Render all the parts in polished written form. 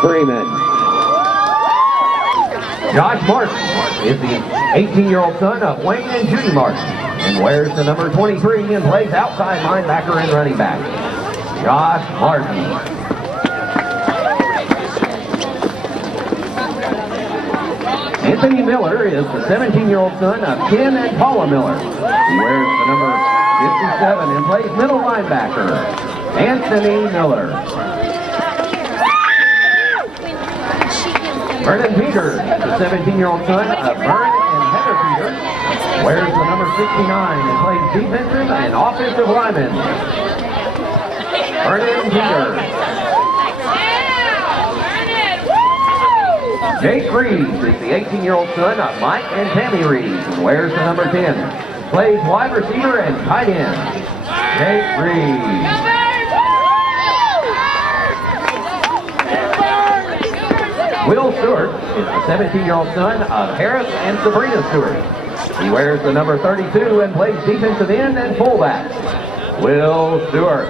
Freeman. Josh Martin is the 18-year-old son of Wayne and Judy Martin and wears the number 23 and plays outside linebacker and running back. Josh Martin. Anthony Miller is the 17-yerold son of Ken and Paula Miller. He wears the number 57 and plays middle linebacker. Anthony Miller. Vernon Peters, the 17-yerold son of Vern and Heather Peters, wears the number 69 and plays defensive and offensive lineman. Vernon Peters. Jake Reeves is the 18-yerold son of Mike and Tammy Reeves and wears the number 10. Plays wide receiver and tight end. Jake Reeves. Will Stewart is the 17-yerold son of Harris and Sabrina Stewart. He wears the number 32 and plays defensive end and fullback. Will Stewart.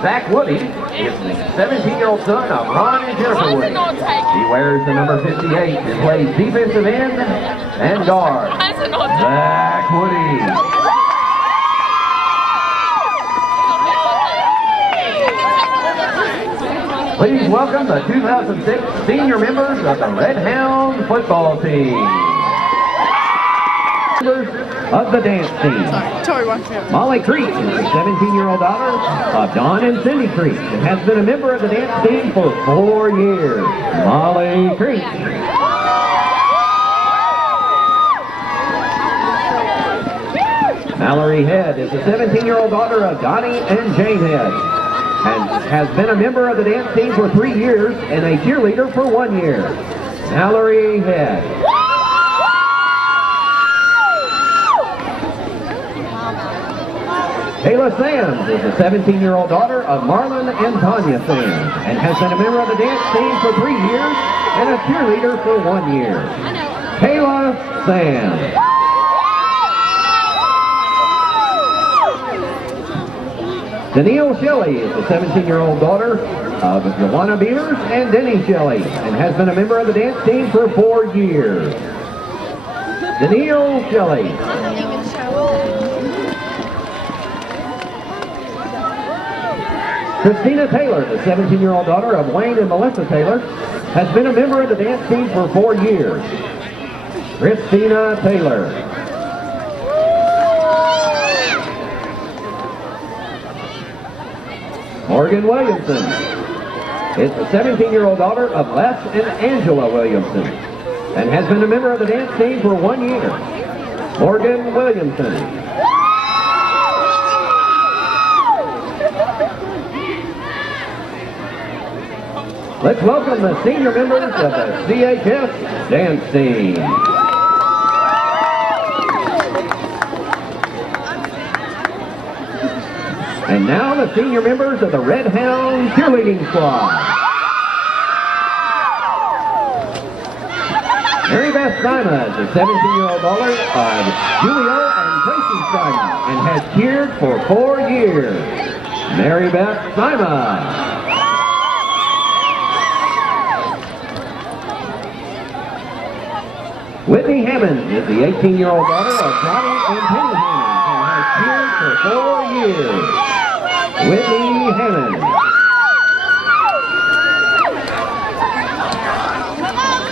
Zach Woody is the 17-yerold son of Ron and Jennifer Woody. He wears the number 58 and plays defensive end and guard. Zach Woody. Please welcome the 2006 senior members of the Redhound football team. Members of the dance team. Molly Creek is the 17-yerold daughter of Don and Cindy Creek and has been a member of the dance team for 4 years. Molly Creek. Mallory Head is the 17-yerold daughter of Donnie and Jane Head and has been a member of the dance team for 3 years and a cheerleader for 1 year. Mallory Head. Kayla Sands is the 17-yerold daughter of Marlon and Tanya Sands and has been a member of the dance team for 3 years and a cheerleader for 1 year. Kayla Sands. Danielle Shelley is the 17-yerold daughter of Joanna Beavers and Denny Shelley and has been a member of the dance team for 4 years. Danielle Shelley. Christina Taylor, the 17-yerold daughter of Wayne and Melissa Taylor, has been a member of the dance team for 4 years. Christina Taylor. Morgan Williamson is the 17-yerold daughter of Les and Angela Williamson and has been a member of the dance team for 1 year. Morgan Williamson. Let's welcome the senior members of the CHS dance team. And now the senior members of the Redhound cheerleading squad. Mary Beth Simon is the 17-yerold daughter of Julio and Tracy Simon and has cheered for 4 years. Mary Beth Simon. Whitney Hammond is the 18-yerold daughter of Johnny and Penny Hammond and has cheered for 4 years. Whitney Hammond.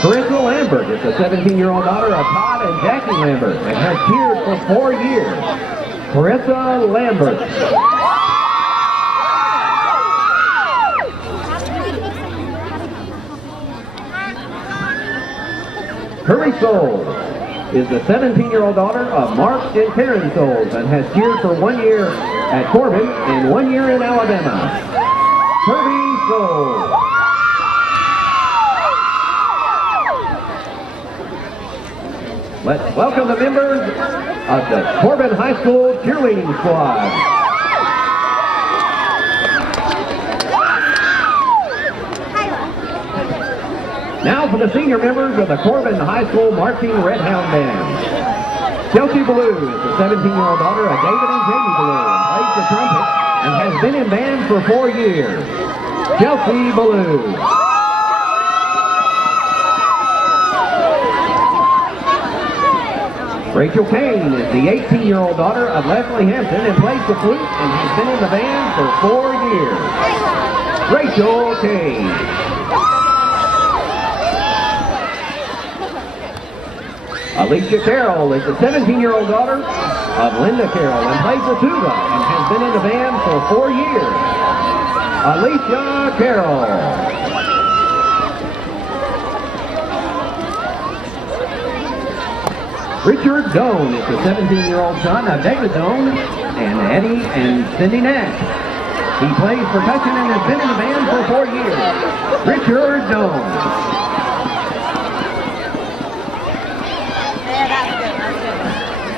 Carissa Lambert is the 17-yerold daughter of Todd and Jackie Lambert and has cheered for 4 years. Carissa Lambert. Curry Souls is the 17-yerold daughter of Mark and Karen Souls and has cheered for 1 year at Corbin and 1 year in Alabama. Curry Souls. Let's welcome the members of the Corbin High School cheerleading squad. Now for the senior members of the Corbin High School Marching Redhound Band. Chelsea Ballou is the 17-yerold daughter of David and Jamie Ballou and plays the trumpet and has been in band for 4 years. Chelsea Ballou. Rachel Kane is the 18-year-old daughter of Leslie Hampton and plays the flute and has been in the band for 4 years. Rachel Kane. Alicia Carroll is the 17-year-old daughter of Linda Carroll and plays the tuba and has been in the band for 4 years. Alicia Carroll. Richard Doan is the 17-year-old son of David Doan and Eddie and Cindy Nash. He plays percussion and has been in the band for 4 years. Richard Doan.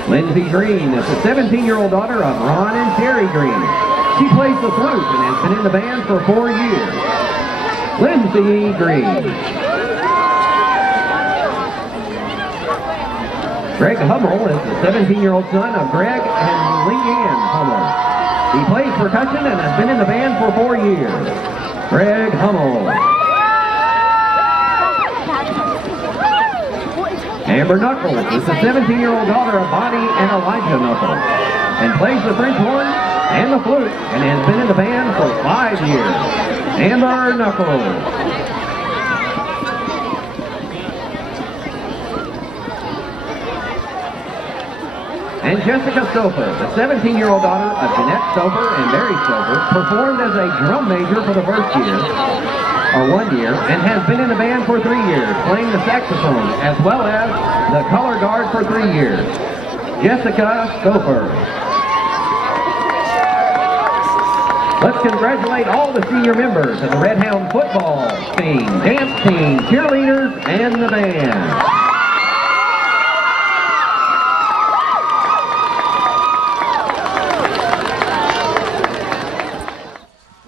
Lindsay Green is the 17-year-old daughter of Ron and Sherry Green. She plays the flute and has been in the band for 4 years. Lindsay Green. Greg Hummel is the 17-year-old son of Greg and Leanne Hummel. He plays percussion and has been in the band for 4 years. Greg Hummel. Amber Knuckles is the 17-year-old daughter of Bonnie and Elijah Knuckles and plays the French horn and the flute and has been in the band for 5 years. Amber Knuckles. And Jessica Stouffer, the 17-year-old daughter of Jeanette Stouffer and Barry Stouffer, performed as a drum major for the first year, or 1 year, and has been in the band for 3 years, playing the saxophone, as well as the color guard for 3 years. Jessica Stouffer. Let's congratulate all the senior members of the Redhound football team, dance team, cheerleaders, and the band.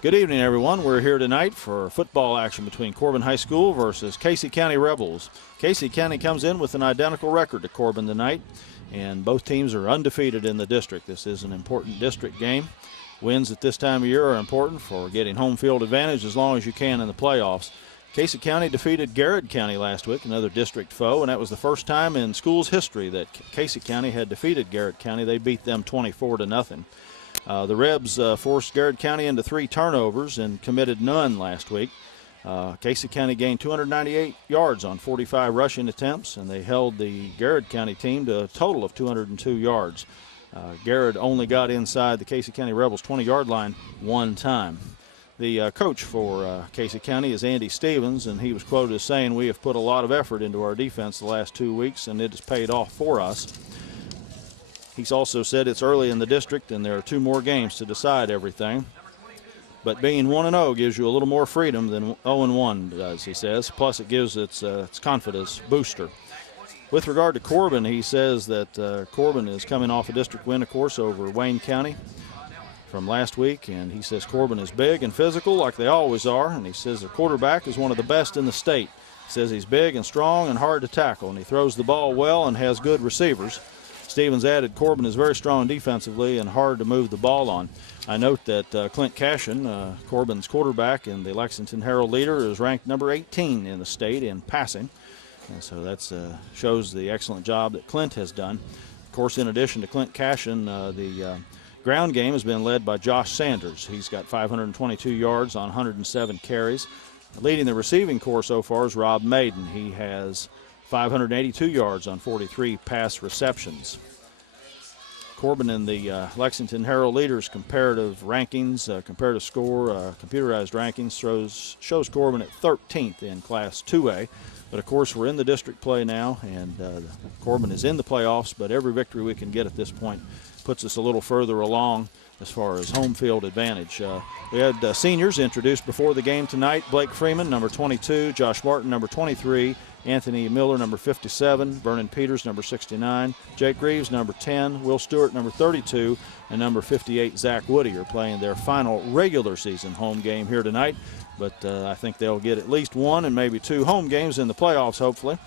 Good evening, everyone. We're here tonight for football action between Corbin High School versus Casey County Rebels. Casey County comes in with an identical record to Corbin tonight, and both teams are undefeated in the district. This is an important district game. Wins at this time of year are important for getting home field advantage as long as you can in the playoffs. Casey County defeated Garrett County last week, another district foe, and that was the first time in school's history that Casey County had defeated Garrett County. They beat them 24-0. The Rebs forced Garrett County into 3 turnovers and committed none last week. Casey County gained 298 yards on 45 rushing attempts, and they held the Garrett County team to a total of 202 yards. Garrett only got inside the Casey County Rebels 20-yard line 1 time. The coach for Casey County is Andy Stevens, and he was quoted as saying, "We have put a lot of effort into our defense the last 2 weeks, and it has paid off for us." He's also said it's early in the district and there are 2 more games to decide everything. But being 1-0 gives you a little more freedom than 0-1 does, he says. Plus it gives its confidence booster. With regard to Corbin, he says that Corbin is coming off a district win, of course, over Wayne County from last week. And he says Corbin is big and physical like they always are. And he says the quarterback is one of the best in the state. He says he's big and strong and hard to tackle. And he throws the ball well and has good receivers. Stevens added Corbin is very strong defensively and hard to move the ball on. I note that Clint Cashin, Corbin's quarterback and the Lexington Herald leader, is ranked number 18 in the state in passing. And so that shows the excellent job that Clint has done. Of course, in addition to Clint Cashin, the ground game has been led by Josh Sanders. He's got 522 yards on 107 carries. Leading the receiving corps so far is Rob Maiden. He has 582 yards on 43 pass receptions. Corbin in the Lexington Herald Leaders comparative rankings, comparative score, computerized rankings shows Corbin at 13th in Class 2A. But, of course, we're in the district play now, and Corbin is in the playoffs, but every victory we can get at this point puts us a little further along as far as home field advantage. We had seniors introduced before the game tonight. Blake Freeman, number 22, Josh Martin, number 23, Anthony Miller, number 57, Vernon Peters, number 69, Jake Reeves, number 10, Will Stewart, number 32, and number 58, Zach Woody are playing their final regular season home game here tonight. But I think they'll get at least 1 and maybe 2 home games in the playoffs, hopefully.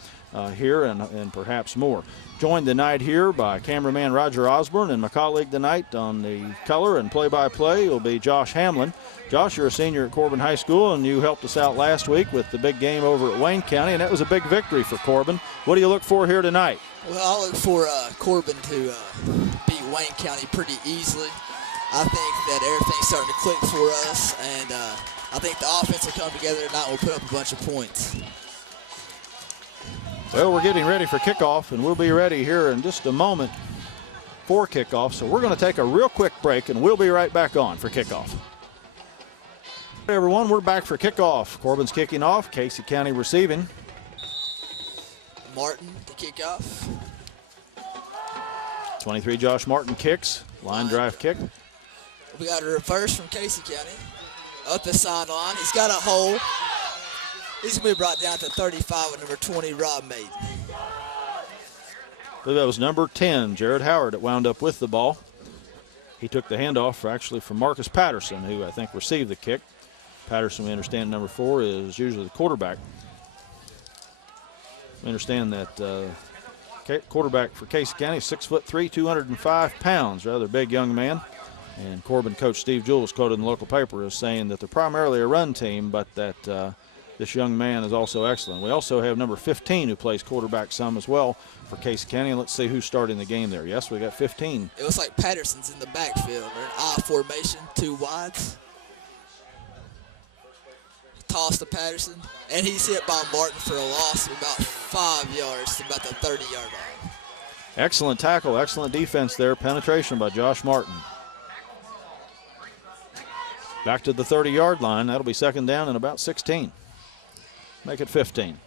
here and perhaps more. Joined tonight here by cameraman Roger Osborne, and my colleague tonight on the color and play-by-play will be Josh Hamlin. Josh, you're a senior at Corbin High School, and you helped us out last week with the big game over at Wayne County, and that was a big victory for Corbin. What do you look for here tonight? Well, I look for Corbin to beat Wayne County pretty easily. I think that everything's starting to click for us, and I think the offense will come together tonight and we'll put up a bunch of points. Well, we're getting ready for kickoff, and we'll be ready here in just a moment for kickoff. So we're going to take a real quick break, and we'll be right back on for kickoff. Hey everyone, we're back for kickoff. Corbin's kicking off, Casey County receiving. Martin to kick off. 23 Josh Martin kicks, line drive kick. We got a reverse from Casey County. Up the sideline, he's got a hole. He's going to be brought down to 35 with number 20, Rob Maiden. I believe that was number 10, Jared Howard, that wound up with the ball. He took the handoff actually from Marcus Patterson, who I think received the kick. Patterson, we understand, number 4 is usually the quarterback. We understand that quarterback for Casey County, 6'3", 205 pounds, rather big young man. And Corbin coach Steve Jewell was quoted in the local paper as saying that they're primarily a run team, but that this young man is also excellent. We also have number 15 who plays quarterback some as well for Casey County. And let's see who's starting the game there. Yes, we got 15. It looks like Patterson's in the backfield. They're in I formation, 2 wides. Toss to Patterson, and he's hit by Martin for a loss of about 5 yards to about the 30-yard line. Excellent tackle, excellent defense there. Penetration by Josh Martin. Back to the 30-yard line. That'll be second down and about 16. Make it 15.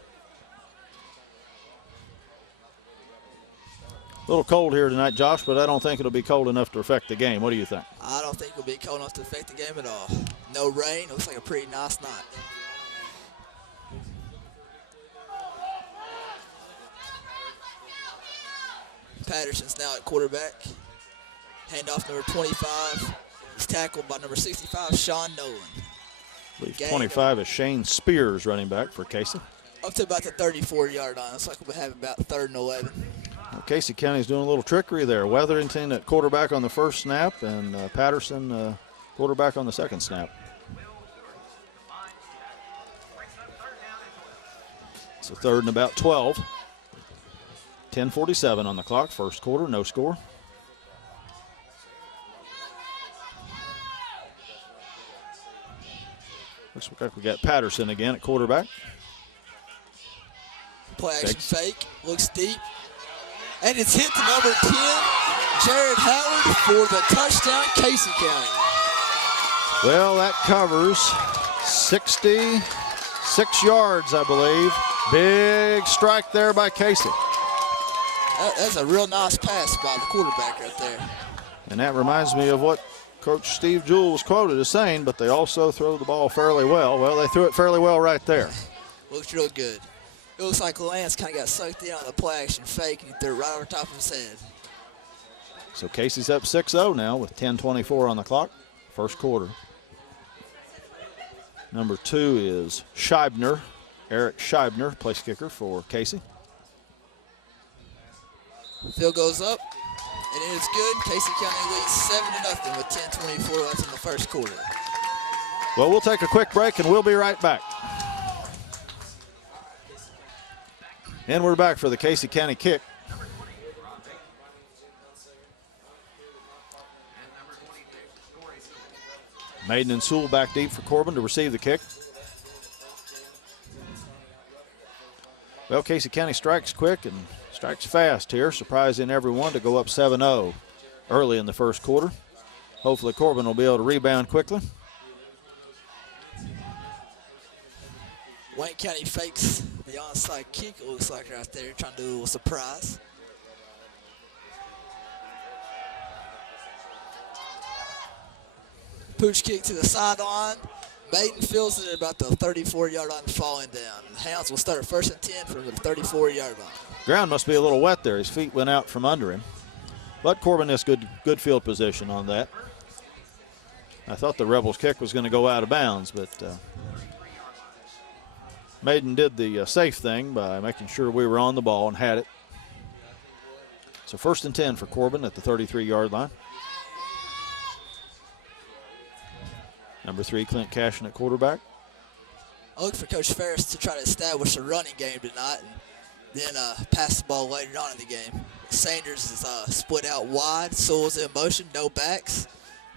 A little cold here tonight, Josh, but I don't think it'll be cold enough to affect the game. What do you think? I don't think it'll be cold enough to affect the game at all. No rain. Looks like a pretty nice night. Patterson's now at quarterback. Handoff number 25. He's tackled by number 65, Sean Nolan. I believe 25 is Shane Spears, running back for Casey. Up to about the 34-yard line. Looks like we'll have about 3rd and 11. Well, Casey County's doing a little trickery there. Weatherington at quarterback on the first snap, and Patterson quarterback on the second snap. It's a 3rd and about 12. 10:47 on the clock, first quarter, no score. Looks like we got Patterson again at quarterback. Play action fake, looks deep. And it's hit to number 10, Jared Howard for the touchdown, Casey County. Well, that covers 66 yards, I believe. Big strike there by Casey. That's a real nice pass by the quarterback right there. And that reminds me of what Coach Steve Jewell was quoted as saying, but they also throw the ball fairly well. Well, they threw it fairly well right there. Looks real good. It looks like Lance kind of got sucked in on the play action fake and he threw it right over top of his head. So Casey's up 6-0 now with 10:24 on the clock, first quarter. Number 2 is Scheibner, Eric Scheibner, place kicker for Casey. Field goes up, and it is good. Casey County leads 7-0 with 10:24 left in the first quarter. Well, we'll take a quick break, and we'll be right back. And we're back for the Casey County kick. Maiden and Sewell back deep for Corbin to receive the kick. Well, Casey County strikes quick and strikes fast here, surprising everyone to go up 7-0 early in the first quarter. Hopefully Corbin will be able to rebound quickly. Wayne County fakes the onside kick, it looks like right there, trying to do a little surprise. Pooch kick to the sideline. Maiden fields it at about the 34-yard line, falling down. The Hounds will start at 1st and 10 from the 34-yard line. Ground must be a little wet there. His feet went out from under him. But Corbin has good field position on that. I thought the Rebels kick was going to go out of bounds, but Maiden did the safe thing by making sure we were on the ball and had it. So 1st and 10 for Corbin at the 33-yard line. Number 3, Clint Cashin at quarterback. I look for Coach Ferris to try to establish a running game tonight and then pass the ball later on in the game. Sanders is split out wide. Sewell's in motion, no backs.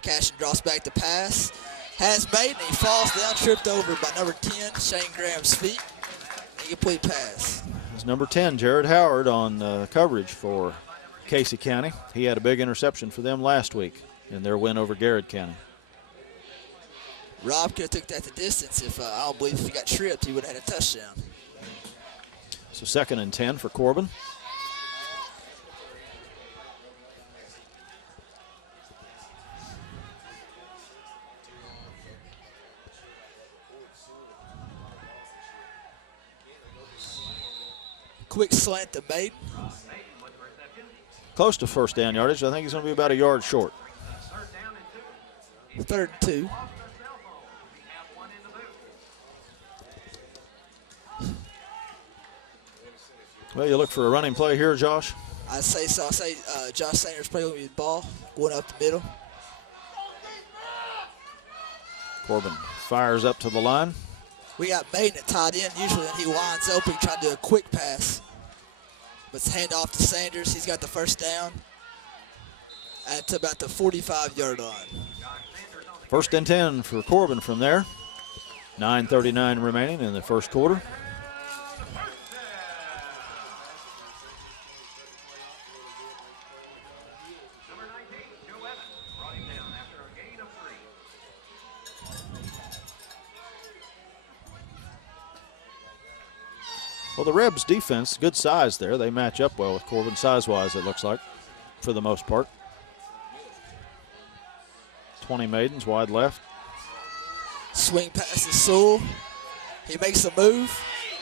Cashin drops back to pass. Has made, and he falls down, tripped over by number 10, Shane Graham's feet. Incomplete pass. It's number 10, Jared Howard, on coverage for Casey County. He had a big interception for them last week in their win over Garrett County. Rob could have took that the distance. If I don't believe if he got tripped, he would have had a touchdown. So 2nd and 10 for Corbin. Quick slant to Maiden. Close to first down yardage. I think he's going to be about a yard short. 3rd and 2. Well, you look for a running play here, Josh. I say so. I say Josh Sanders playing with the ball, going up the middle. Corbin fires up to the line. We got Maiden at tight end. Usually when he lines up, we try to do a quick pass. But it's hand off to Sanders. He's got the first down at about the 45-yard line. 1st and 10 for Corbin from there. 9:39 remaining in the first quarter. Well, the Rebs defense, good size there. They match up well with Corbin size-wise, it looks like, for the most part. 20 Maidens, wide left. Swing pass to Sewell. He makes a move,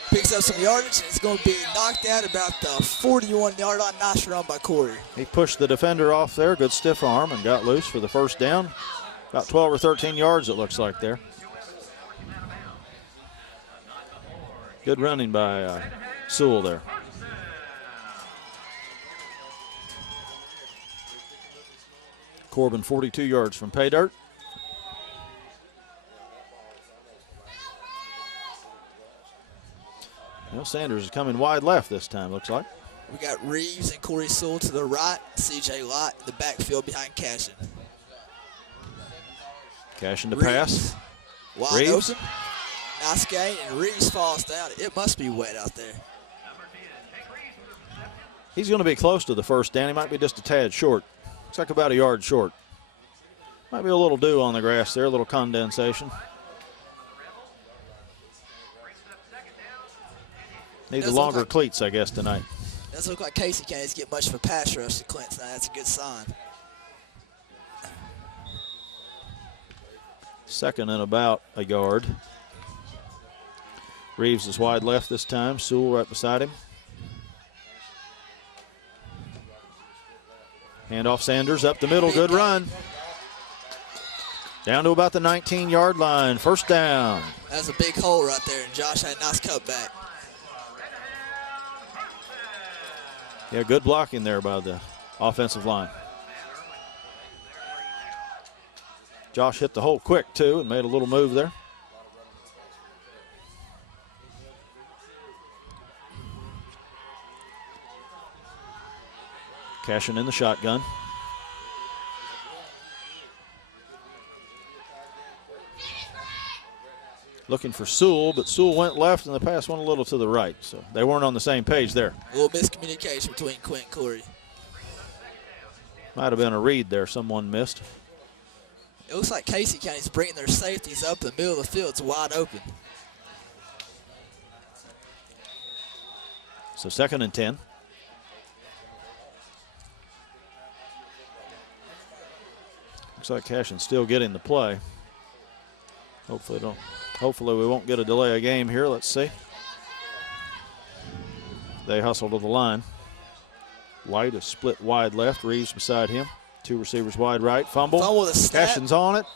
picks up some yardage, and it's going to be knocked out about the 41-yard line. Nice run by Corey. He pushed the defender off there, good stiff arm, and got loose for the first down. About 12 or 13 yards, it looks like there. Good running by Sewell there. Corbin 42 yards from pay dirt. Well, Sanders is coming wide left this time, looks like. We got Reeves and Corey Sewell to the right. C.J. Lott in the backfield behind Cashin. Cashin to pass. Wide Reeves. open. Nice gain, and Reeves falls down. It must be wet out there. He's going to be close to the first down. He might be just a tad short. Looks like about a yard short. Might be a little dew on the grass there, a little condensation. Need the longer cleats, I guess, tonight. Doesn't look like Casey County's get much of a pass rush to Clint tonight. That's a good sign. 2nd and about a yard. Reeves is wide left this time. Sewell right beside him. Handoff Sanders up the middle. Good run. Down to about the 19-yard line. First down. That's a big hole right there, and Josh had a nice cutback. Yeah, good blocking there by the offensive line. Josh hit the hole quick, too, and made a little move there. Cashin in the shotgun. Looking for Sewell, but Sewell went left and the pass went a little to the right. So they weren't on the same page there. A little miscommunication between Quint and Corey. Might have been a read there someone missed. It looks like Casey County's bringing their safeties up the middle of the field. It's wide open. So 2nd and 10. Looks like Cashin's still getting the play. Hopefully we won't get a delay of game here. Let's see. They hustle to the line. White is split wide left. Reeves beside him. 2 receivers wide right. Fumble. Fumble with a snap. Cashin's on it.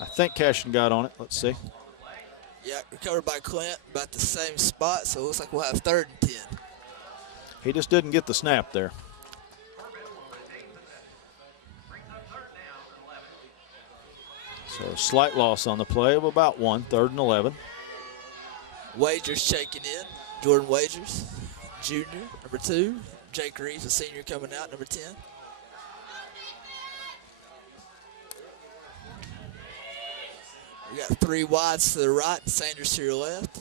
I think Cashin got on it. Let's see. Yeah, recovered by Clint, about the same spot, so it looks like we'll have 3rd and 10. He just didn't get the snap there. So slight loss on the play of about 1, 3rd and 11. Wagers checking in. Jordan Wagers, junior, number 2. Jake Reeves, a senior, coming out, number 10. We got 3 wides to the right and Sanders to your left.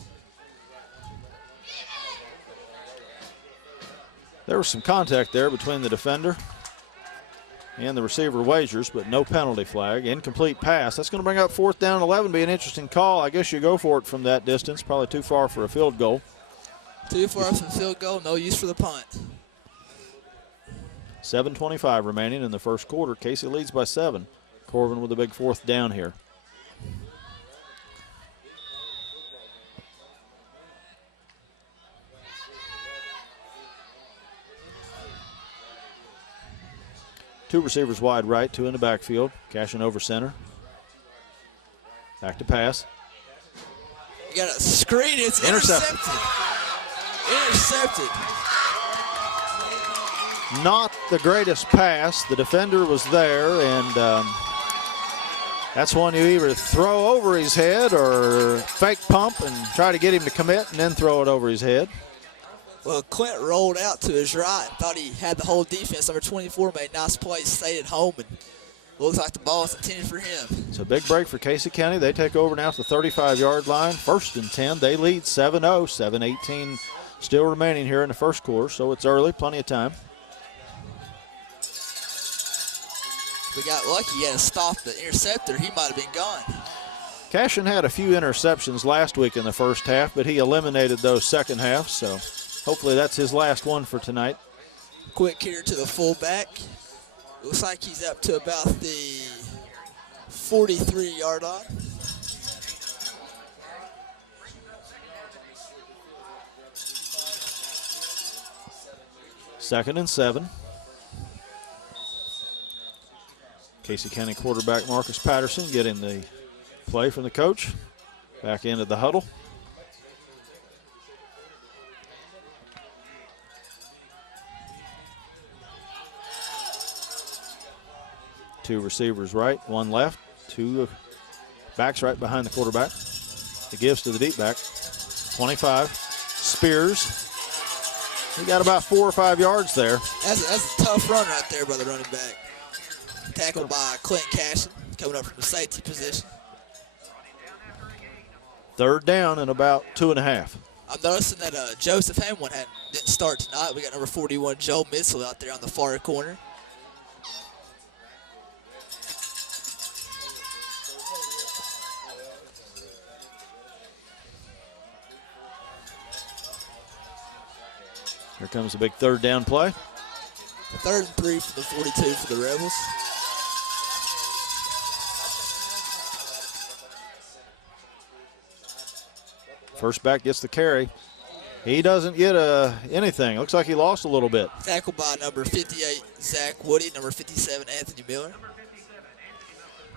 There was some contact there between the defender and the receiver Wagers, but no penalty flag. Incomplete pass. That's going to bring up 4th down and 11. Be an interesting call. I guess you go for it from that distance. Probably too far for a field goal. Too far for the field goal. No use for the punt. 7:25 remaining in the first quarter. Casey leads by 7. Corbin with a big 4th down here. Two receivers wide right, 2 in the backfield. Cashing over center. Back to pass. You got a screen. It's intercepted. Intercepted. Not the greatest pass. The defender was there, and that's one you either throw over his head or fake pump and try to get him to commit and then throw it over his head. Well, Clint rolled out to his right and thought he had the whole defense. Number 24 made a nice play, stayed at home, and looks like the ball is intended for him. It's a big break for Casey County. They take over now at the 35-yard line. 1st and 10. They lead 7-0. 7:18 still remaining here in the first quarter, so it's early, plenty of time. We got lucky. He had to stop the interceptor. He might have been gone. Cashin had a few interceptions last week in the first half, but he eliminated those second half, so hopefully that's his last one for tonight. Quick hitter to the fullback. Looks like he's up to about the 43-yard line. Second and 7. Casey County quarterback Marcus Patterson getting the play from the coach. Back into the huddle. Two receivers right, 1 left. 2 backs right behind the quarterback. He gives to the deep back. 25. Spears. He got about 4 or 5 yards there. That's a tough run right there by the running back. Tackled by Clint Cashin, coming up from the safety position. 3rd down and about 2.5. I'm noticing that Joseph Hamlin didn't start tonight. We got number 41, Joe Mitchell, out there on the far corner. Here comes a big 3rd down play. 3rd and 3 for the 42 for the Rebels. First back gets the carry. He doesn't get anything. Looks like he lost a little bit. Tackled by number 58, Zach Woody, number 57, Anthony Miller.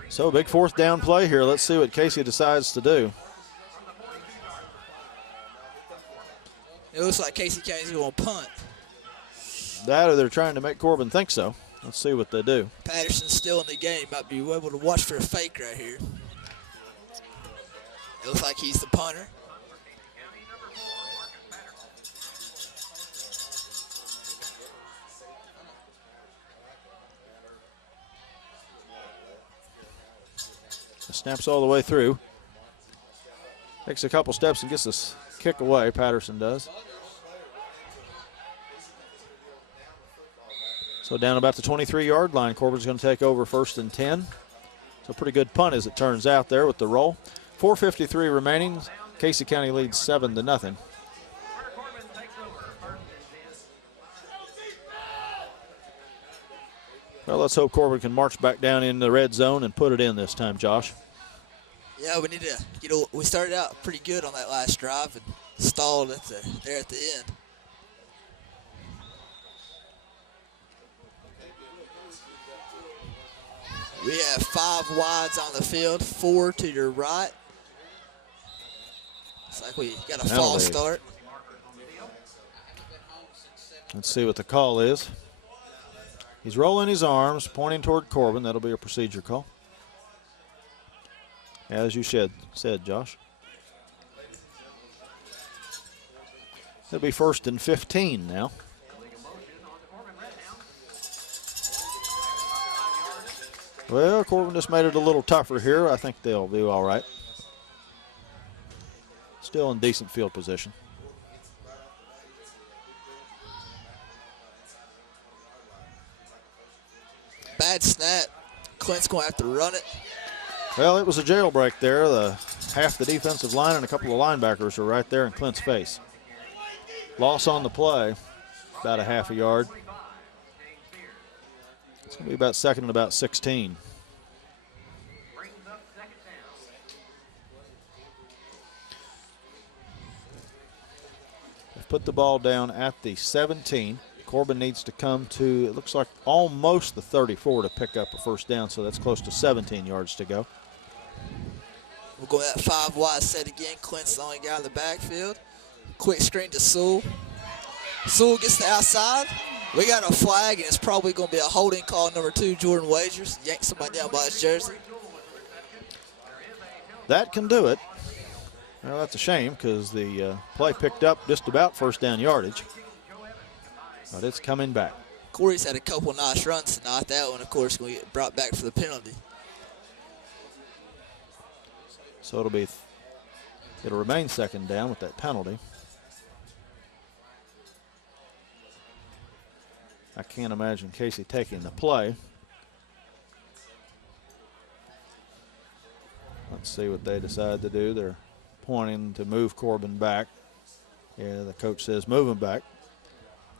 So big 4th down play here. Let's see what Casey decides to do. It looks like Casey County's going to punt. That or they're trying to make Corbin think so. Let's see what they do. Patterson's still in the game. Might be able to watch for a fake right here. It looks like he's the punter. Snaps all the way through. Takes a couple steps and gets this kick away. Patterson does. So down about the 23-yard line, Corbin's going to take over 1st and 10. So pretty good punt as it turns out there with the roll. 4:53 remaining. Casey County leads 7-0. Well, let's hope Corbin can march back down in the red zone and put it in this time, Josh. Yeah, we need to we started out pretty good on that last drive and stalled there at the end. We have 5 wides on the field, 4 to your right. Looks like we got a false start. Let's see what the call is. He's rolling his arms, pointing toward Corbin. That'll be a procedure call. As you said, Josh. It'll be 1st and 15 now. Well, Corbin just made it a little tougher here. I think they'll do all right. Still in decent field position. Bad snap. Clint's going to have to run it. Well, it was a jailbreak there. Half the defensive line and a couple of linebackers are right there in Clint's face. Loss on the play, about a half a yard. It's going to be about 2nd and about 16. They've put the ball down at the 17. Corbin needs to come to, it looks like almost the 34 to pick up a first down, so that's close to 17 yards to go. We'll go that 5 wide set again. Clint's the only guy in the backfield. Quick screen to Sewell. Sewell gets the outside. We got a flag, and it's probably going to be a holding call. Number 2, Jordan Wagers. Yanked somebody down by his jersey. That can do it. Well, that's a shame because the play picked up just about first down yardage. But it's coming back. Corey's had a couple nice runs tonight. That one, of course, going to get brought back for the penalty. So it'll remain 2nd down with that penalty. I can't imagine Casey taking the play. Let's see what they decide to do. They're pointing to move Corbin back. Yeah, the coach says move him back.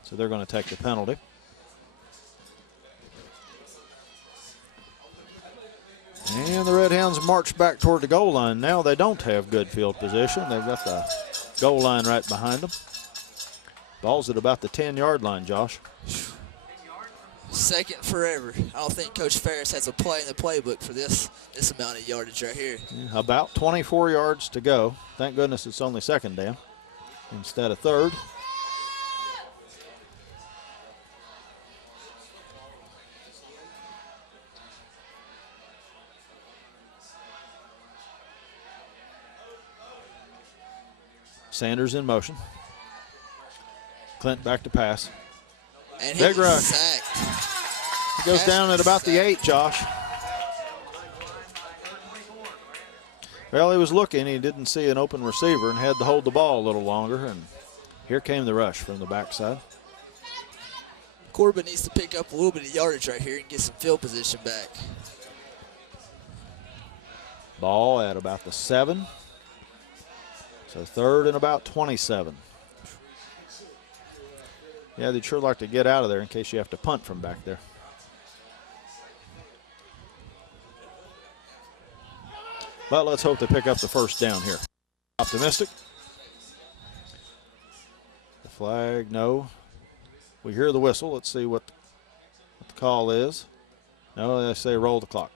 So they're going to take the penalty. And the Redhounds march back toward the goal line. Now they don't have good field position. They've got the goal line right behind them. Ball's at about the 10-yard line, Josh. 2nd forever. I don't think Coach Ferris has a play in the playbook for this amount of yardage right here. Yeah, about 24 yards to go. Thank goodness it's only 2nd down instead of 3rd. Sanders in motion. Clint back to pass. And big rush. Sacked. He goes down at about the 8, Josh. Well, he was looking. He didn't see an open receiver and had to hold the ball a little longer. And here came the rush from the backside. Corbin needs to pick up a little bit of yardage right here and get some field position back. Ball at about the 7. So 3rd and about 27. Yeah, they'd sure like to get out of there in case you have to punt from back there. But let's hope they pick up the first down here. Optimistic. The flag, no. We hear the whistle. Let's see what the call is. No, they say roll the clock.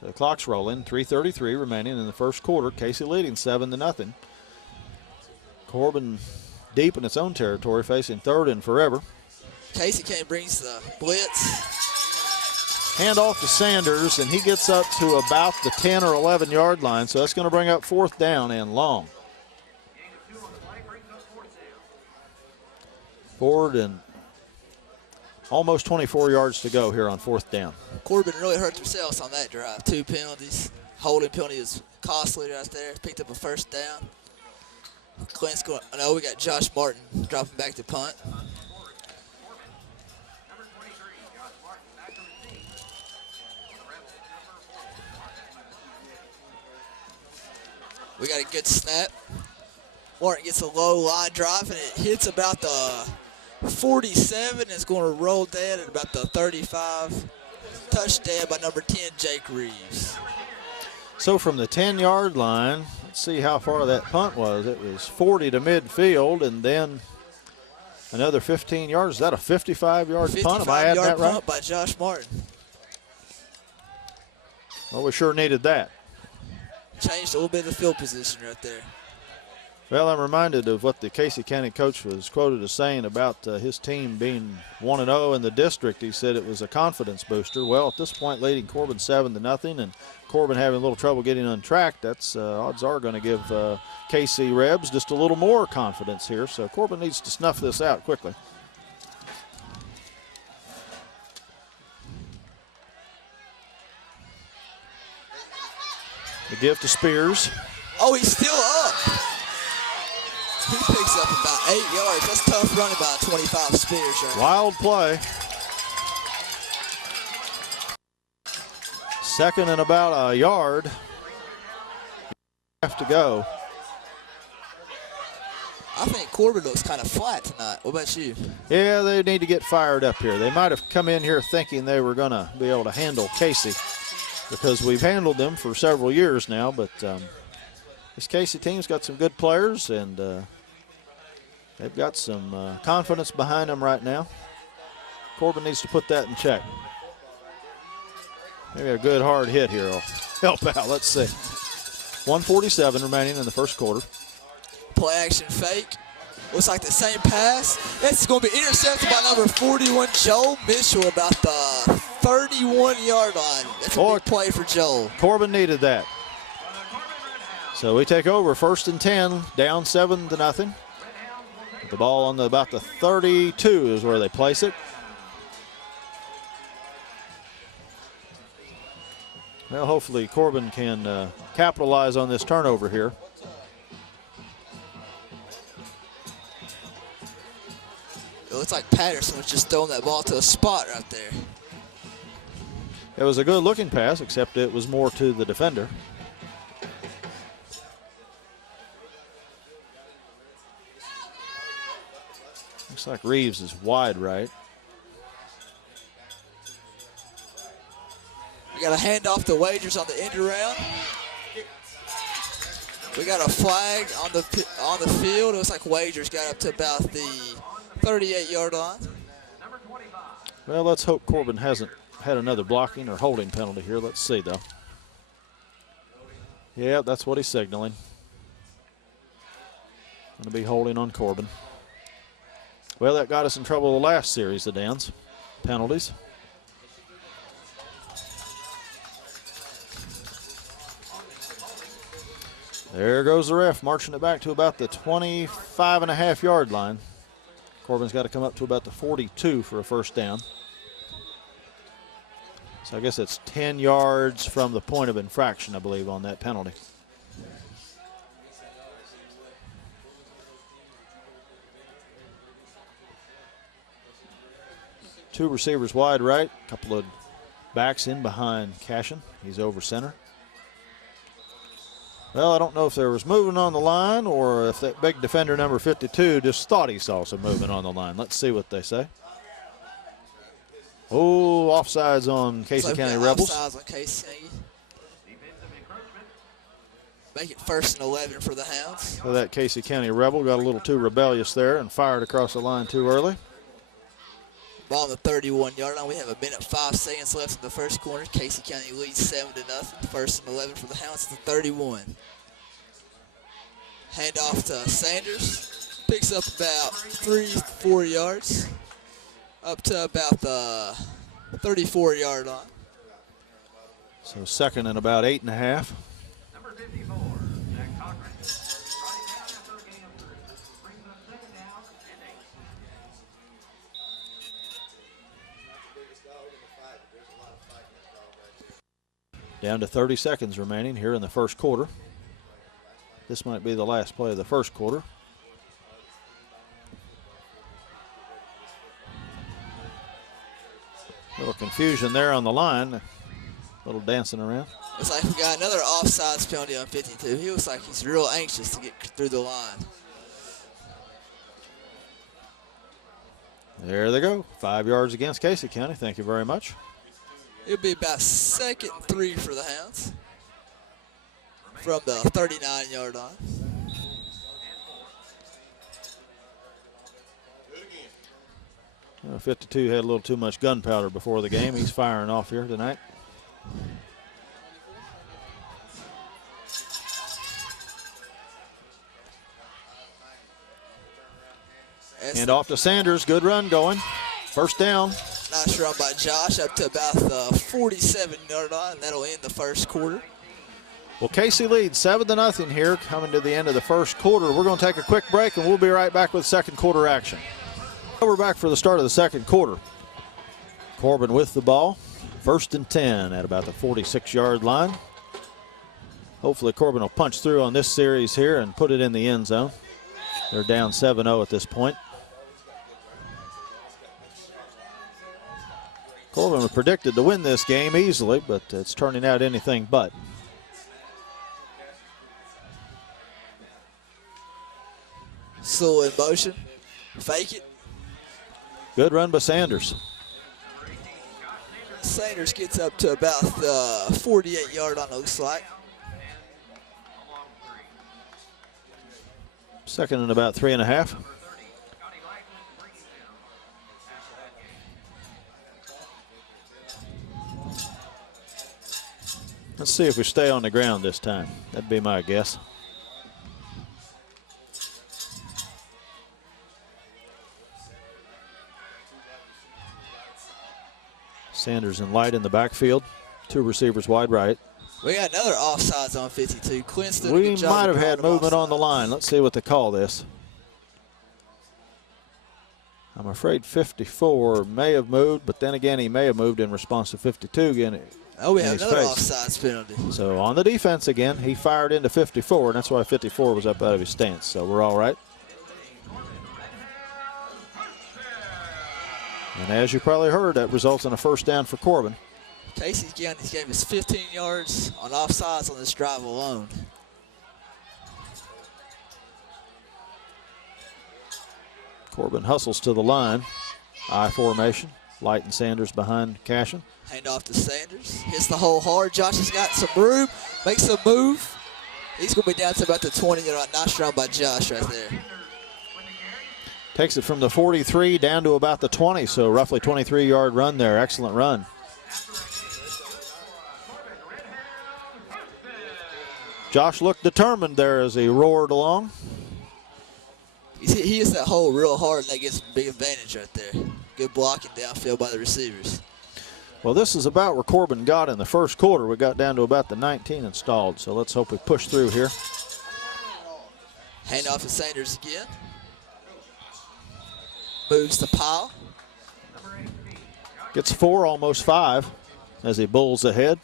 So the clock's rolling. 3:33 remaining in the first quarter. Casey leading 7-0. Corbin deep in its own territory, facing 3rd and forever. Casey brings the blitz. Hand off to Sanders, and he gets up to about the 10 or 11 yard line. So that's going to bring up 4th down and long. Forward and almost 24 yards to go here on 4th down. Corbin really hurt themselves on that drive. 2 penalties. Holding penalty is costly right there. Picked up a first down. Clint's going. No, we got Josh Martin dropping back to punt. We got a good snap. Martin gets a low line drive, and it hits about the 47. It's going to roll dead at about the 35. Touchdown by number 10, Jake Reeves. So from the 10-yard line, let's see how far that punt was. It was 40 to midfield, and then another 15 yards. Is that a 55-yard punt? Am I adding that right? Punt by Josh Martin. Well, we sure needed that. changed a little bit of the field position right there. Well, I'm reminded of what the Casey County coach was quoted as saying about his team being 1-0 in the district. He said it was a confidence booster. Well, at this point, leading Corbin 7-0, and Corbin having a little trouble getting on track, that's odds are going to give KC Rebs just a little more confidence here. So Corbin needs to snuff this out quickly. The give to Spears. Oh, he's still up. He picks up about 8 yards. That's tough running by 25 Spears right now. Wild play. Second and about a yard. Have to go. I think Corbin looks kind of flat tonight. What about you? Yeah, they need to get fired up here. They might have come in here thinking they were going to be able to handle Casey, because we've handled them for several years now, but this Casey team's got some good players, and they've got some confidence behind them right now. Corbin needs to put that in check. Maybe a good hard hit here will help out. Let's see. 1:47 remaining in the first quarter. Play action fake. Looks like the same pass. It's going to be intercepted by number 41, Joel Mitchell, about the 31-yard line. That's a big play for Joel. Corbin needed that. So we take over 1st and 10, down 7-0. The ball on about the 32 is where they place it. Well, hopefully Corbin can capitalize on this turnover here. It looks like Patterson was just throwing that ball to a spot right there. It was a good looking pass, except it was more to the defender. Looks like Reeves is wide right. We got a handoff to Wagers on the end around. We got a flag on the field. It looks like Wagers got up to about the 38-yard line. Well, let's hope Corbin hasn't had another blocking or holding penalty here. Let's see, though. Yeah, that's what he's signaling. Going to be holding on Corbin. Well, that got us in trouble the last series of downs. Penalties. There goes the ref, marching it back to about the 25.5-yard line. Corbin's got to come up to about the 42 for a first down. So I guess it's 10 yards from the point of infraction, I believe, on that penalty. Two receivers wide right, a couple of backs in behind Cashin. He's over center. Well, I don't know if there was movement on the line or if that big defender, number 52, just thought he saw some movement on the line. Let's see what they say. Oh, offsides on Casey County Rebels. Offsides on Casey. Make it 1st and 11 for the Hounds. So that Casey County Rebel got a little too rebellious there and fired across the line too early. Ball on the 31-yard line. We have 1:05 left in the first quarter. Casey County leads 7-0. 1st and 11 for the Hounds at the 31. Handoff to Sanders. Picks up about 3-4 yards. Up to about the 34-yard line. So 2nd and about 8.5. Number 54, Jack Cochran. Running down after a gain of 3. Brings up 2nd down and 8. Down to 30 seconds remaining here in the first quarter. This might be the last play of the first quarter. A little confusion there on the line. A little dancing around. Looks like we got another offsides penalty on 52. He looks like he's real anxious to get through the line. There they go. 5 yards against Casey County. Thank you very much. It'll be about 2nd and 3 for the Hounds from the 39-yard line. Well, 52 had a little too much gunpowder before the game. He's firing off here tonight. And off to Sanders. Good run going. First down. Nice run by Josh up to about the 47-yard line. That'll end the first quarter. Well, Casey leads 7-0 here coming to the end of the first quarter. We're going to take a quick break, and we'll be right back with second quarter action. We're back for the start of the second quarter. Corbin with the ball. 1st and 10 at about the 46-yard line. Hopefully Corbin will punch through on this series here and put it in the end zone. They're down 7-0 at this point. Corbin was predicted to win this game easily, but it's turning out anything but. Still in motion. Fake it. Good run by Sanders. Sanders gets up to about the 48-yard line, looks like. Second and about 3.5. Let's see if we stay on the ground this time. That'd be my guess. Sanders and Light in the backfield. 2 receivers wide right. We got another offsides on 52. Quinston. We might have had movement on the line. Let's see what they call this. I'm afraid 54 may have moved, but then again, he may have moved in response to 52 again. Oh, we have another offsides penalty. So on the defense again, he fired into 54, and that's why 54 was up out of his stance. So we're all right. And as you probably heard, that results in a first down for Corbin. Casey County's gave us 15 yards on offsides on this drive alone. Corbin hustles to the line. I formation. Light and Sanders behind Cashin. Hand off to Sanders. Hits the hole hard. Josh has got some room. Makes a move. He's going to be down to about the 20-yard line. Nice run by Josh right there. Takes it from the 43 down to about the 20, so roughly 23-yard run there. Excellent run. Josh looked determined there as he roared along. He hits that hole real hard, and that gets a big advantage right there. Good blocking downfield by the receivers. Well, this is about where Corbin got in the first quarter. We got down to about the 19 installed, so let's hope we push through here. Hand off to Sanders again. Moves to Powell. Gets 4, almost 5, as he bulls ahead.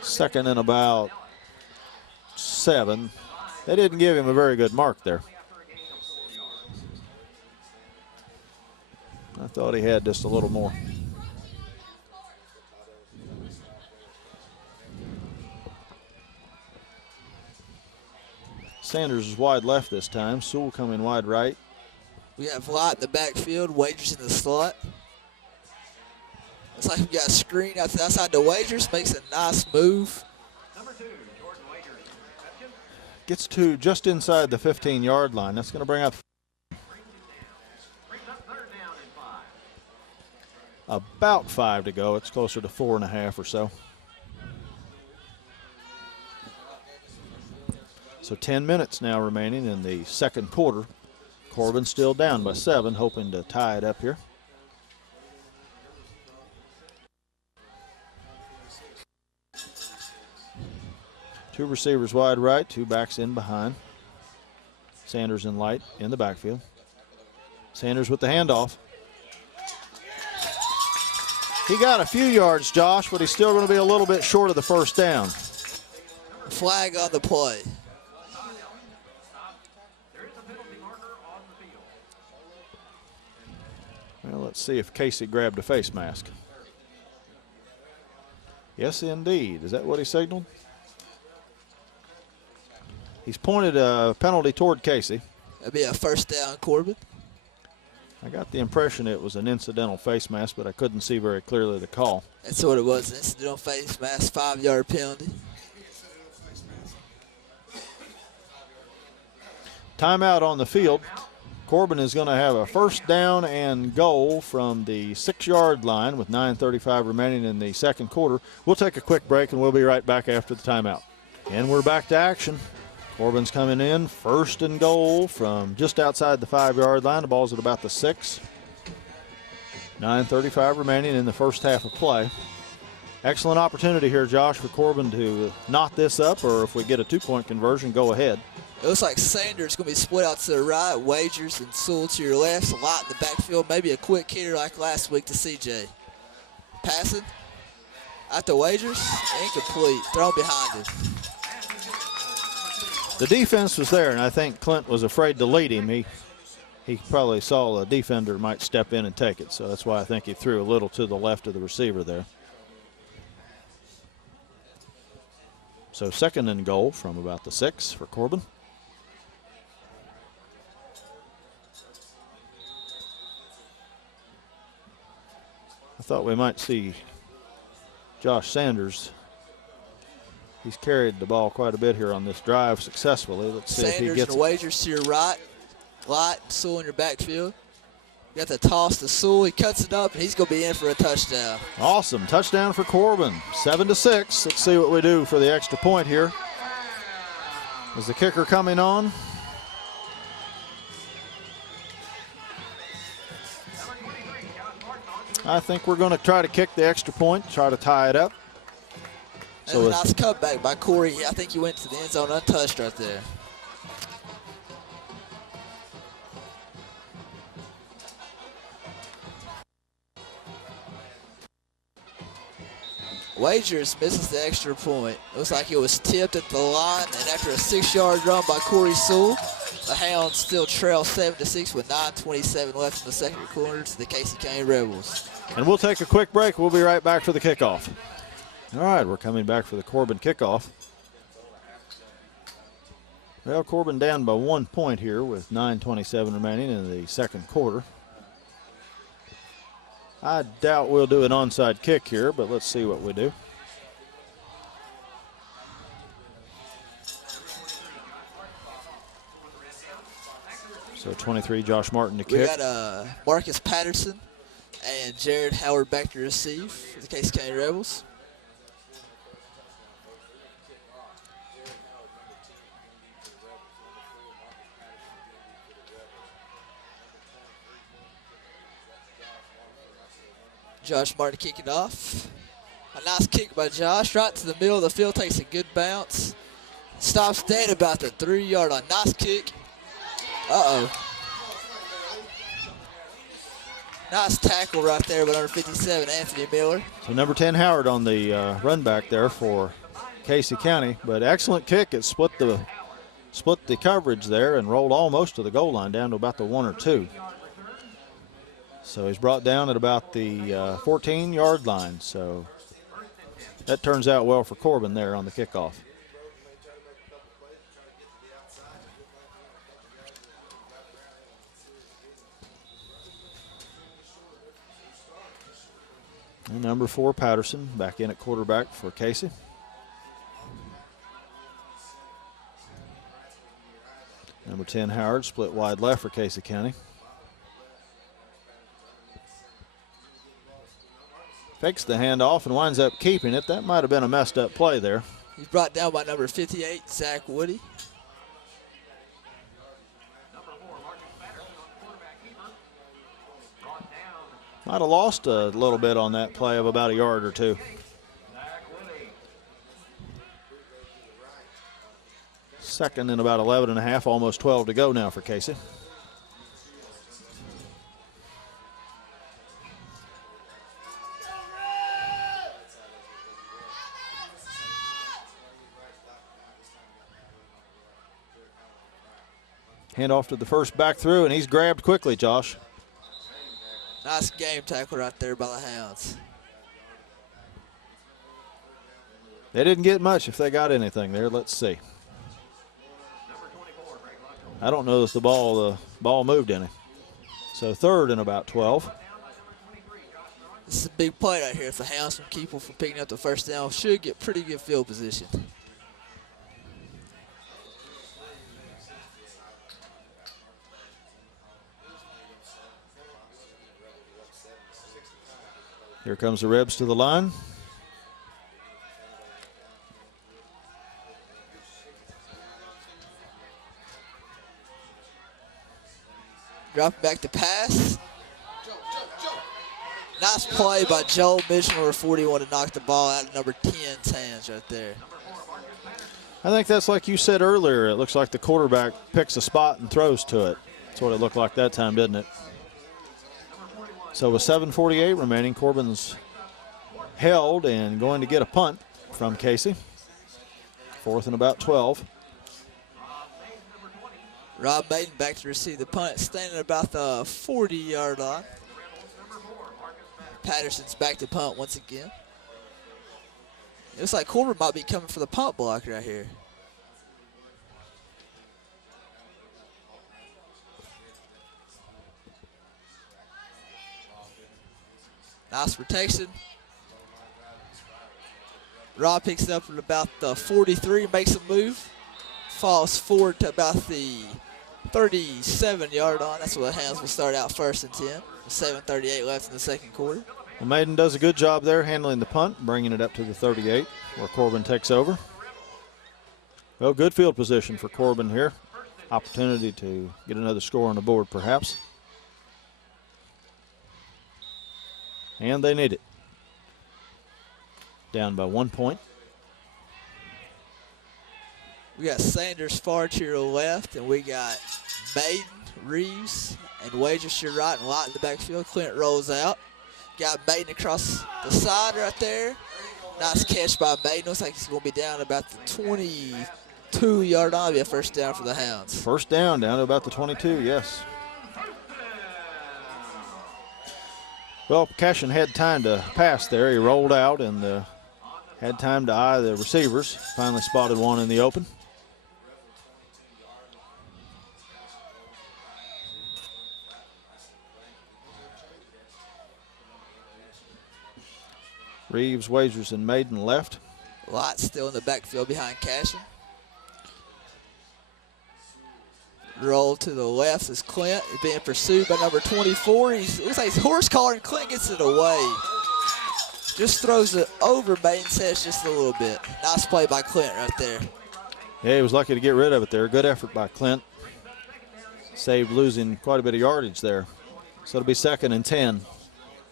Second and about 7. They didn't give him a very good mark there. I thought he had just a little more. Sanders is wide left this time. Sewell coming wide right. We have Light in the backfield, Wagers in the slot. Looks like we got a screen out the outside to Wagers. Makes a nice move. Gets to just inside the 15-yard line. That's going to bring up about 5 to go. It's closer to 4.5 or so. So 10 minutes now remaining in the second quarter. Corbin still down by 7, hoping to tie it up here. Two receivers wide right, 2 backs in behind. Sanders and Light in the backfield. Sanders with the handoff. He got a few yards, Josh, but he's still going to be a little bit short of the first down. Flag on the play. Well, let's see if Casey grabbed a face mask. Yes, indeed. Is that what he signaled? He's pointed a penalty toward Casey. That'd be a first down, Corbin. I got the impression it was an incidental face mask, but I couldn't see very clearly the call. That's what it was, an incidental face mask, 5-yard penalty. Timeout on the field. Corbin is going to have a first down and goal from the 6-yard line with 9:35 remaining in the second quarter. We'll take a quick break, and we'll be right back after the timeout. And we're back to action. Corbin's coming in, 1st and goal from just outside the 5-yard line. The ball's at about the 6. 9:35 remaining in the first half of play. Excellent opportunity here, Josh, for Corbin to knot this up, or if we get a 2-point conversion, go ahead. It looks like Sanders going to be split out to the right, Wagers and Sewell to your left, a lot in the backfield, maybe a quick hitter like last week to CJ. Passing out to Wagers, incomplete, thrown behind him. The defense was there, and I think Clint was afraid to lead him. He probably saw a defender might step in and take it, so that's why I think he threw a little to the left of the receiver there. So 2nd and goal from about the 6 for Corbin. I thought we might see Josh Sanders. He's carried the ball quite a bit here on this drive successfully. Let's see if he gets and Wagers to your right. Light, Sewell in your backfield. You got the toss to Sewell. He cuts it up, and he's going to be in for a touchdown. Awesome. Touchdown for Corbin. 7-6. Let's see what we do for the extra point here. Is the kicker coming on? I think we're going to try to kick the extra point, try to tie it up. So a nice cutback by Corey. I think he went to the end zone untouched right there. Wagers misses the extra point. Looks like it was tipped at the line, and after a 6-yard run by Corey Sewell, the Hounds still trail 7-6 with 9:27 left in the second quarter to the Casey County Rebels. And we'll take a quick break. We'll be right back for the kickoff. All right, we're coming back for the Corbin kickoff. Well, Corbin down by 1 point here with 9:27 remaining in the second quarter. I doubt we'll do an onside kick here, but let's see what we do. So 23, Josh Martin to kick. We got Marcus Patterson and Jared Howard back to receive for the Casey County Rebels. Josh Martin kicking off. A nice kick by Josh, right to the middle of the field, takes a good bounce. Stops dead about the 3-yard line. Nice kick. Uh-oh. Nice tackle right there by number 57, Anthony Miller. So number 10, Howard on the run back there for Casey County. But excellent kick. It split the coverage there and rolled almost to the goal line down to about the 1 or 2. So he's brought down at about the 14-yard line. So that turns out well for Corbin there on the kickoff. And number 4, Patterson, back in at quarterback for Casey. Number 10, Howard, split wide left for Casey County. Fakes the handoff and winds up keeping it. That might have been a messed up play there. He's brought down by number 58, Zach Woody. Might have lost a little bit on that play of about a yard or 2. Second and about 11 and a half, almost 12 to go now for Casey. Handoff to the first back through, and he's grabbed quickly, Josh. Nice game tackle right there by the Hounds. They didn't get much if they got anything there. Let's see. I don't know if the ball moved any. So third and about 12. This is a big play right here. If the Hounds can keep them from picking up the first down, should get pretty good field position. Here comes the Rebs to the line. Dropping back to pass. Nice play by Joe Mitchell, number 41, to knock the ball out of number 10's hands right there. I think that's like you said earlier. It looks like the quarterback picks a spot and throws to it. That's what it looked like that time, didn't it? So with 7:48 remaining, Corbin's held and going to get a punt from Casey. 4th and about 12. Rob Maiden back to receive the punt, standing about the 40-yard line. Patterson's back to punt once again. It looks like Corbin might be coming for the punt block right here. Nice protection. Rob picks it up at about the 43, makes a move. Falls forward to about the 37-yard line. That's where the Hounds will start out 1st and 10. 7:38 left in the second quarter. Well, Maiden does a good job there handling the punt, bringing it up to the 38 where Corbin takes over. Well, good field position for Corbin here. Opportunity to get another score on the board perhaps. And they need it. Down by 1 point. We got Sanders far to your left, and we got Maiden, Reeves, and Wagers to your right, and Light in the backfield. Clint rolls out. Got Maiden across the side right there. Nice catch by Maiden. Looks like he's going to be down about the 22-yard line. Be a first down for the Hounds. First down to about the 22, yes. Well, Cashin had time to pass there. He rolled out and had time to eye the receivers. Finally spotted one in the open. Reeves, Wagers, and Maiden left. Light still in the backfield behind Cashin. Roll to the left is Clint. He's being pursued by number 24. Looks like he's horse collar, and Clint gets it away. Just throws it over Maiden's head just a little bit. Nice play by Clint right there. Yeah, he was lucky to get rid of it there. Good effort by Clint. Saved losing quite a bit of yardage there. So it'll be 2nd and 10.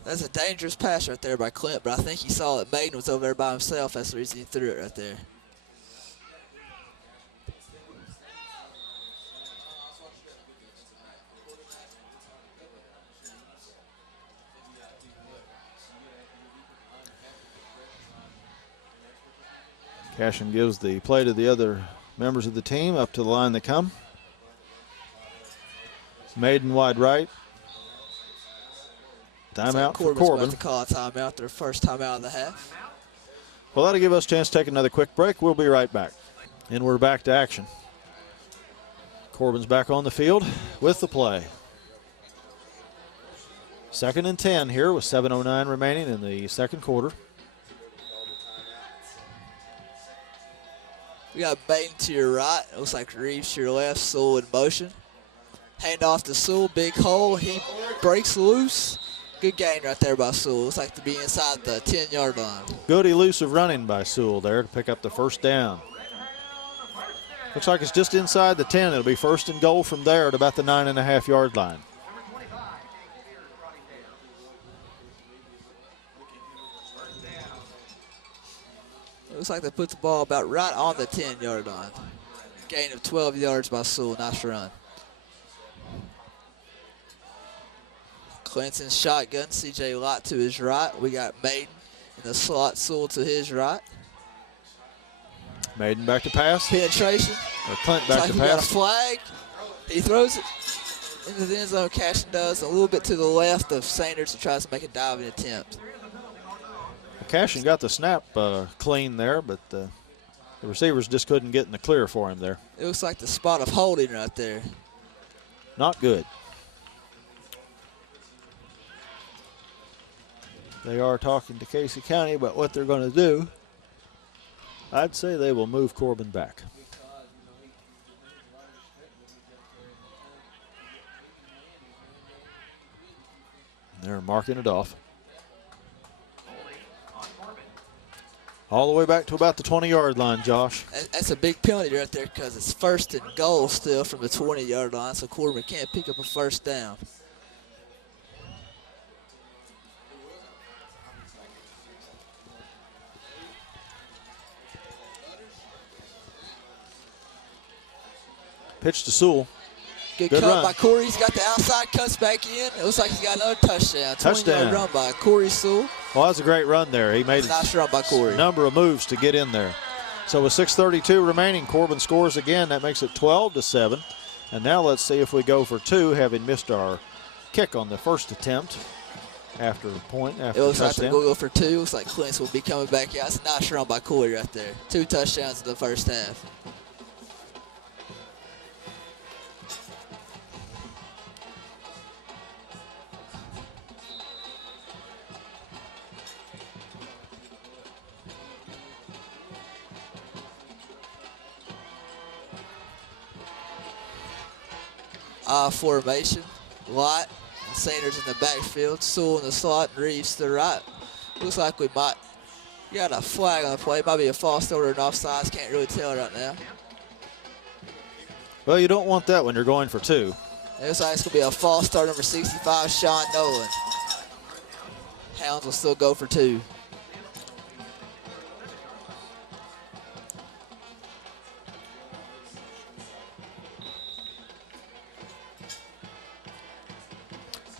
That's a dangerous pass right there by Clint, but I think he saw that Maiden was over there by himself. That's the reason he threw it right there. Cashin gives the play to the other members of the team. Up to the line they come. Maiden wide right. Timeout for Corbin. About to call a timeout, their first timeout of the half. Well, that'll give us a chance to take another quick break. We'll be right back. And we're back to action. Corbin's back on the field with the play. 2nd and 10 here with 7:09 remaining in the second quarter. We got Maiden to your right. It looks like Reeves to your left. Sewell in motion. Hand off to Sewell. Big hole. He breaks loose. Good gain right there by Sewell. Looks like to be inside the 10-yard line. Good elusive running by Sewell there to pick up the first down. Looks like it's just inside the 10. It'll be 1st and goal from there at about the 9.5-yard line. Looks like they put the ball about right on the 10-yard line. Gain of 12 yards by Sewell. Nice run. Clinton shotgun. C.J. Lott to his right. We got Maiden in the slot. Sewell to his right. Maiden back to pass. Penetration. Or Clint back like to we got a pass. flag. He throws it into the end zone. Cashin does a little bit to the left of Sanders and tries to make a diving attempt. Cashin got the snap clean there, but the receivers just couldn't get in the clear for him there. It looks like the spot of holding right there. Not good. They are talking to Casey County about what they're going to do. I'd say they will move Corbin back. They're marking it off. All the way back to about the 20-yard line, Josh. That's a big penalty right there because it's 1st and goal still from the 20-yard line, so Corbin can't pick up a first down. Pitch to Sewell. Good Good cut run. by Corey. He's got the outside, cuts back in. It looks like he's got another touchdown. Touchdown. 20-yard run by Corey Sewell. Well, that's a great run there. He made Nice run by Corey. a number of moves to get in there. So with 6:32 remaining, Corbin scores again. That makes it 12-7. And now let's see if we go for 2, having missed our kick on the first attempt after the point, after It the looks like touchdown. they'll go for 2. Looks like Clinton will be coming back out. It's a nice run by Corey right there. 2 touchdowns in the first half. Formation. Lott and Sanders in the backfield. Sewell in the slot and Reeves to the right. Looks like we might got a flag on the play. Might be a false start or an offsides. Can't really tell right now. Well, you don't want that when you're going for 2. It looks like it's going to be a false start, number 65, Sean Nolan. Hounds will still go for 2.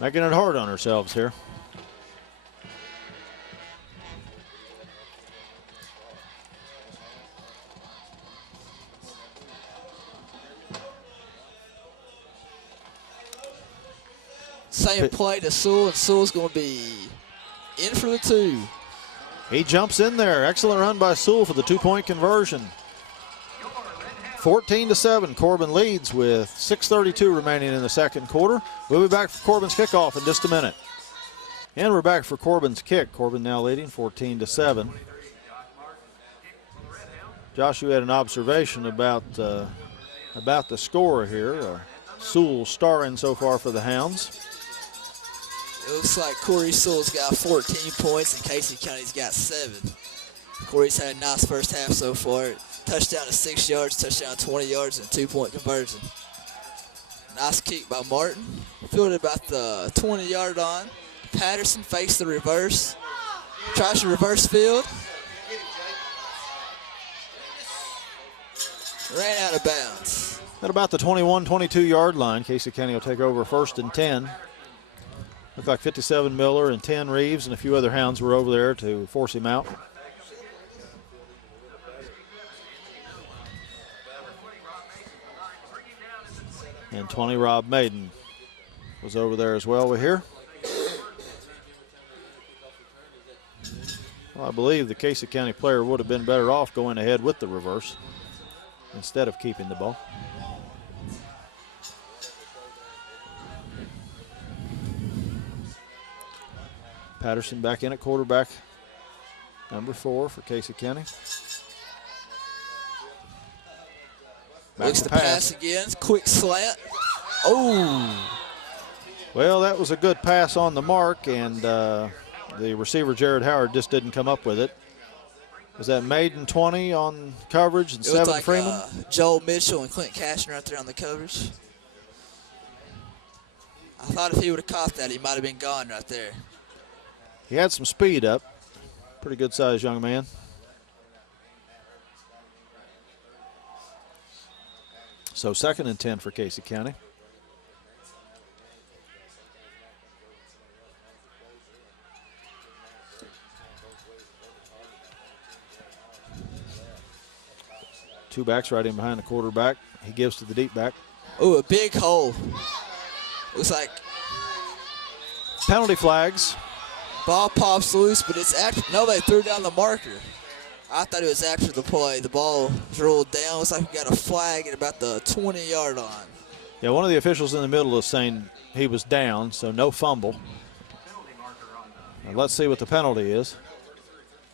Making it hard on ourselves here. Same play to Sewell, and Sewell's going to be in for the 2. He jumps in there. Excellent run by Sewell for the 2-point conversion. 14-7, Corbin leads with 6:32 remaining in the second quarter. We'll be back for Corbin's kickoff in just a minute. And we're back for Corbin's kick. Corbin now leading 14-7. Josh, you had an observation about the score here. Sewell starring so far for the Hounds. It looks like Corey Sewell's got 14 points and Casey County's got 7. Corey's had a nice first half so far. Touchdown to 6 yards, touchdown 20 yards, and 2-point conversion. Nice kick by Martin. Fielded about the 20-yard line. Patterson fakes the reverse. Tries to reverse field. Ran out of bounds. At about the 21-22-yard line, Casey County will take over 1st and 10. Looked like 57 Miller and 10 Reeves and a few other Hounds were over there to force him out. And 20 Rob Maiden was over there as well. We hear. Well, I believe the Casey County player would have been better off going ahead with the reverse instead of keeping the ball. Patterson back in at quarterback, number 4 for Casey County. Looks to pass again. Quick slant. Oh. Well, that was a good pass on the mark, and the receiver, Jared Howard, just didn't come up with it. Was that Maiden 20 on coverage and 7 like, Freeman? Joel Mitchell and Clint Cashner out there on the coverage. I thought if he would have caught that, he might have been gone right there. He had some speed up. Pretty good-sized young man. So 2nd and 10 for Casey County. Two backs right in behind the quarterback. He gives to the deep back. Oh, a big hole. Looks like penalty flags. Ball pops loose, but it's after. No, they threw down the marker. I thought it was after the play. The ball was rolled down. Looks like we got a flag at about the 20-yard line. Yeah, one of the officials in the middle is saying he was down, so no fumble. Now let's see what the penalty is,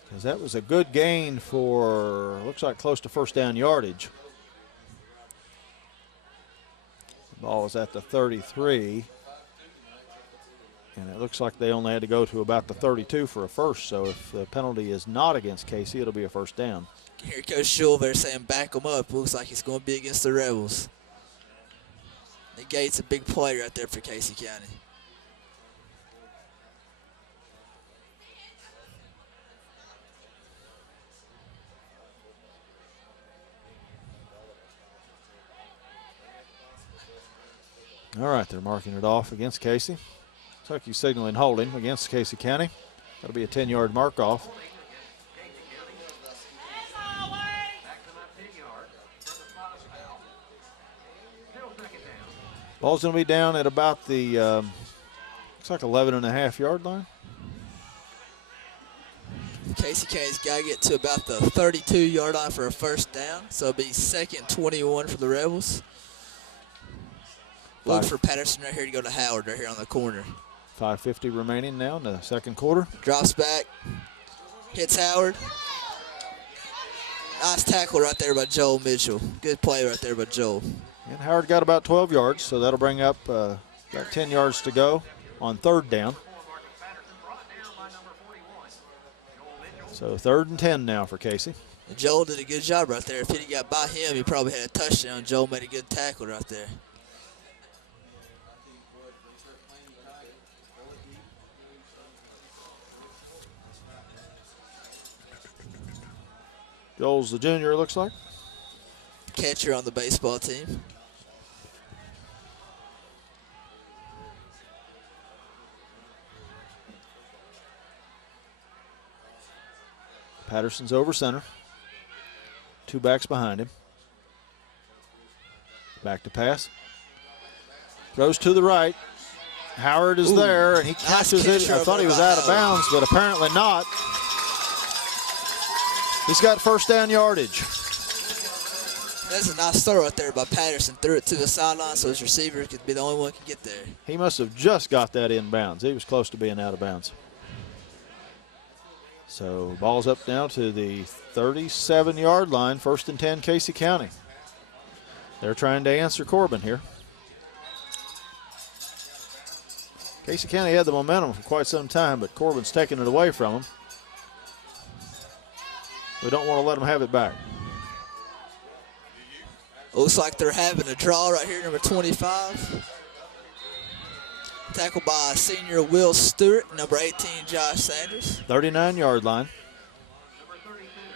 because that was a good gain for, looks like close to first down yardage. The ball was at the 33. And it looks like they only had to go to about the 32 for a first, so if the penalty is not against Casey, it'll be a first down. Here Coach Schul there saying back them up. Looks like he's going to be against the Rebels. Negates a big play right there for Casey County. All right, they're marking it off against Casey. Looks like he's signaling holding against Casey County. That'll be a 10-yard mark off. Ball's going to be down at about the, looks like 11.5-yard line. Casey County's got to get to about the 32-yard line for a first down. So it'll be 2nd 21 for the Rebels. Look for Patterson right here to go to Howard right here on the corner. 5:50 remaining now in the second quarter. Drops back, hits Howard. Nice tackle right there by Joel Mitchell. Good play right there by Joel. And Howard got about 12 yards, so that'll bring up about 10 yards to go on third down. So 3rd and 10 now for Casey. And Joel did a good job right there. If he'd got by him, he probably had a touchdown. Joel made a good tackle right there. Joel's the junior, it looks like. Catcher on the baseball team. Patterson's over center. 2 backs behind him. Back to pass. Throws to the right. Howard is there, and he catches it. I thought he was out of bounds, but apparently not. He's got first down yardage. That's a nice throw right there by Patterson. Threw it to the sideline so his receiver could be the only one who could get there. He must have just got that in bounds. He was close to being out of bounds. So ball's up now to the 37-yard line, 1st and 10, Casey County. They're trying to answer Corbin here. Casey County had the momentum for quite some time, but Corbin's taking it away from them. We don't want to let them have it back. Looks like they're having a draw right here, number 25. Tackled by senior Will Stewart, number 18, Josh Sanders. 39-yard line.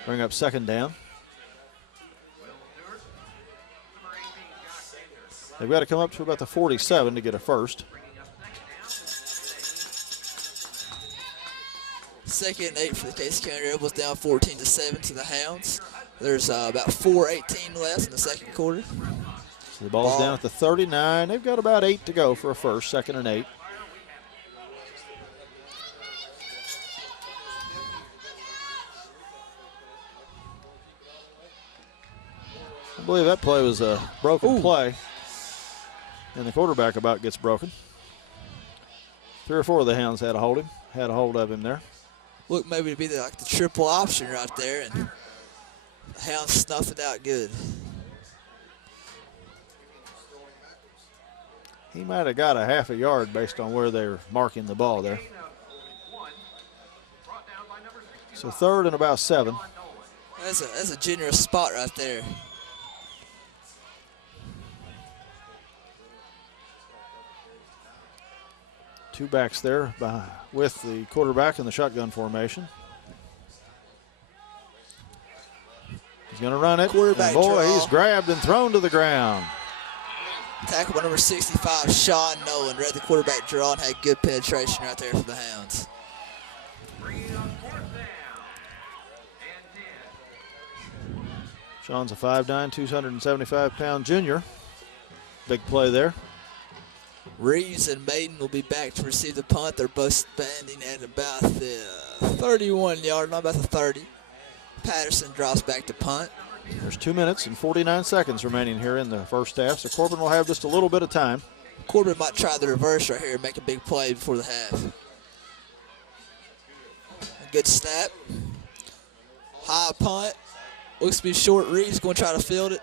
Bring up 2nd down. They've got to come up to about the 47 to get a first. 2nd and 8 for the Casey County Rebels, down 14-7 to the Hounds. There's about 4:18 left in the second quarter. So the ball's down at the 39. They've got about 8 to go for a first, 2nd and 8. I believe that play was a broken play, and the quarterback about gets broken. 3 or 4 of the Hounds had a hold of him there. Look, maybe to be like the triple option right there, and the Hounds snuffed it out good. He might have got a half a yard based on where they're marking the ball there. So 3rd and about 7. That's a generous spot right there. Two backs there with the quarterback in the shotgun formation. He's going to run it. Quarterback and boy, draw. He's grabbed and thrown to the ground. Tackle by number 65, Sean Nolan. Read the quarterback draw and had good penetration right there for the Hounds. Sean's a 5'9", 275-pound junior. Big play there. Reeves and Maiden will be back to receive the punt. They're both standing at about the 31-yard line, about the 30. Patterson drops back to punt. There's 2 minutes and 49 seconds remaining here in the first half, so Corbin will have just a little bit of time. Corbin might try the reverse right here and make a big play before the half. A good snap. High punt. Looks to be short. Reeves going to try to field it.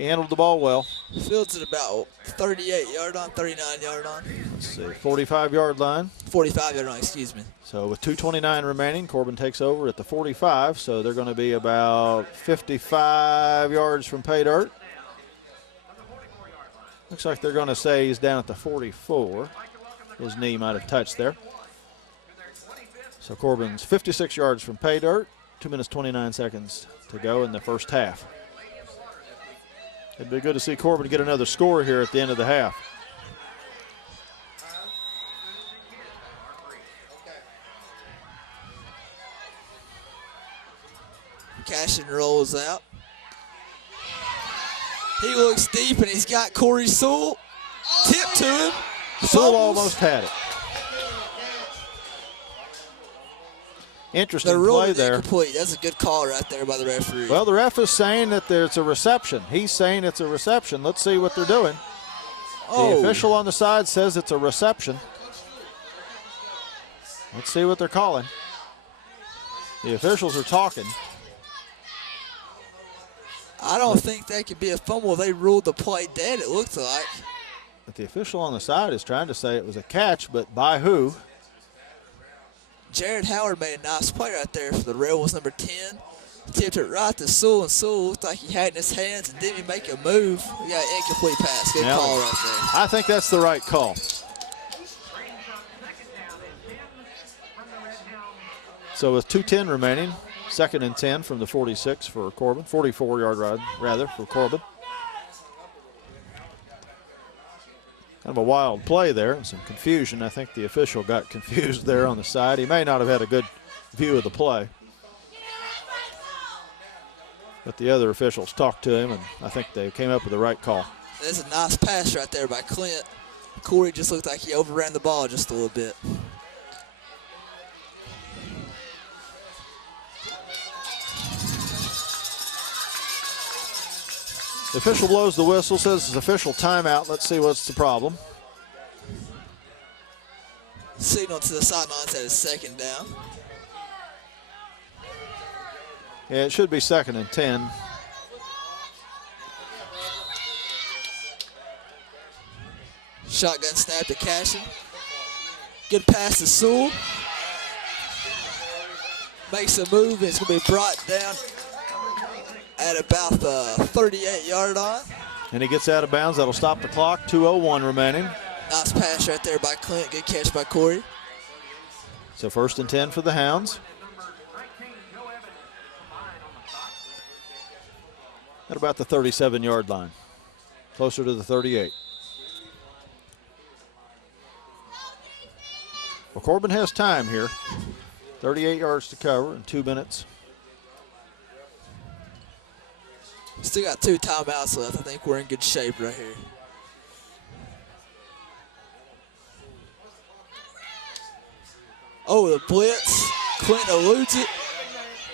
He handled the ball well. Fields at about 38-yard line, 39-yard line. Let's see, 45-yard line. 45-yard line, excuse me. So with 2:29 remaining, Corbin takes over at the 45. So they're going to be about 55 yards from pay dirt. Looks like they're going to say he's down at the 44. His knee might have touched there. So Corbin's 56 yards from pay dirt. 2 minutes, 29 seconds to go in the first half. It'd be good to see Corbin get another score here at the end of the half. Cashin rolls out. He looks deep, and he's got Corey Sewell. Tip to him. Sewell almost had it. Interesting play there. Incomplete. That's a good call right there by the referee. Well, the ref is saying that it's a reception. He's saying it's a reception. Let's see what they're doing. The official on the side says it's a reception. Let's see what they're calling. The officials are talking. I don't think that could be a fumble. They ruled the play dead, it looks like. But the official on the side is trying to say it was a catch, but by who? Jared Howard made a nice play right there for the Rebels, number 10. Tipped it right to Sewell, and Sewell looked like he had it in his hands and didn't even make a move. We got an incomplete pass. Good call right there. I think that's the right call. So with 2:10 remaining, 2nd and 10 from the 46 for Corbin. 44-yard ride, rather, for Corbin. Kind of a wild play there and some confusion. I think the official got confused there on the side. He may not have had a good view of the play. But the other officials talked to him, and I think they came up with the right call. There's a nice pass right there by Clint. Corey just looked like he overran the ball just a little bit. The official blows the whistle, says it's official timeout. Let's see what's the problem. Signal to the sidelines that it's 2nd down. Yeah, it should be 2nd and 10. Shotgun snap to Cashin. Good pass to Sewell. Makes a move, and it's going to be brought down at about the 38-yard line. And he gets out of bounds. That'll stop the clock. 2:01 remaining. Nice pass right there by Clint. Good catch by Corey. So 1st and 10 for the Hounds. At about the 37-yard line. Closer to the 38. Well, Corbin has time here. 38 yards to cover in 2 minutes. Still got 2 timeouts left. I think we're in good shape right here. Oh, the blitz. Clint eludes it.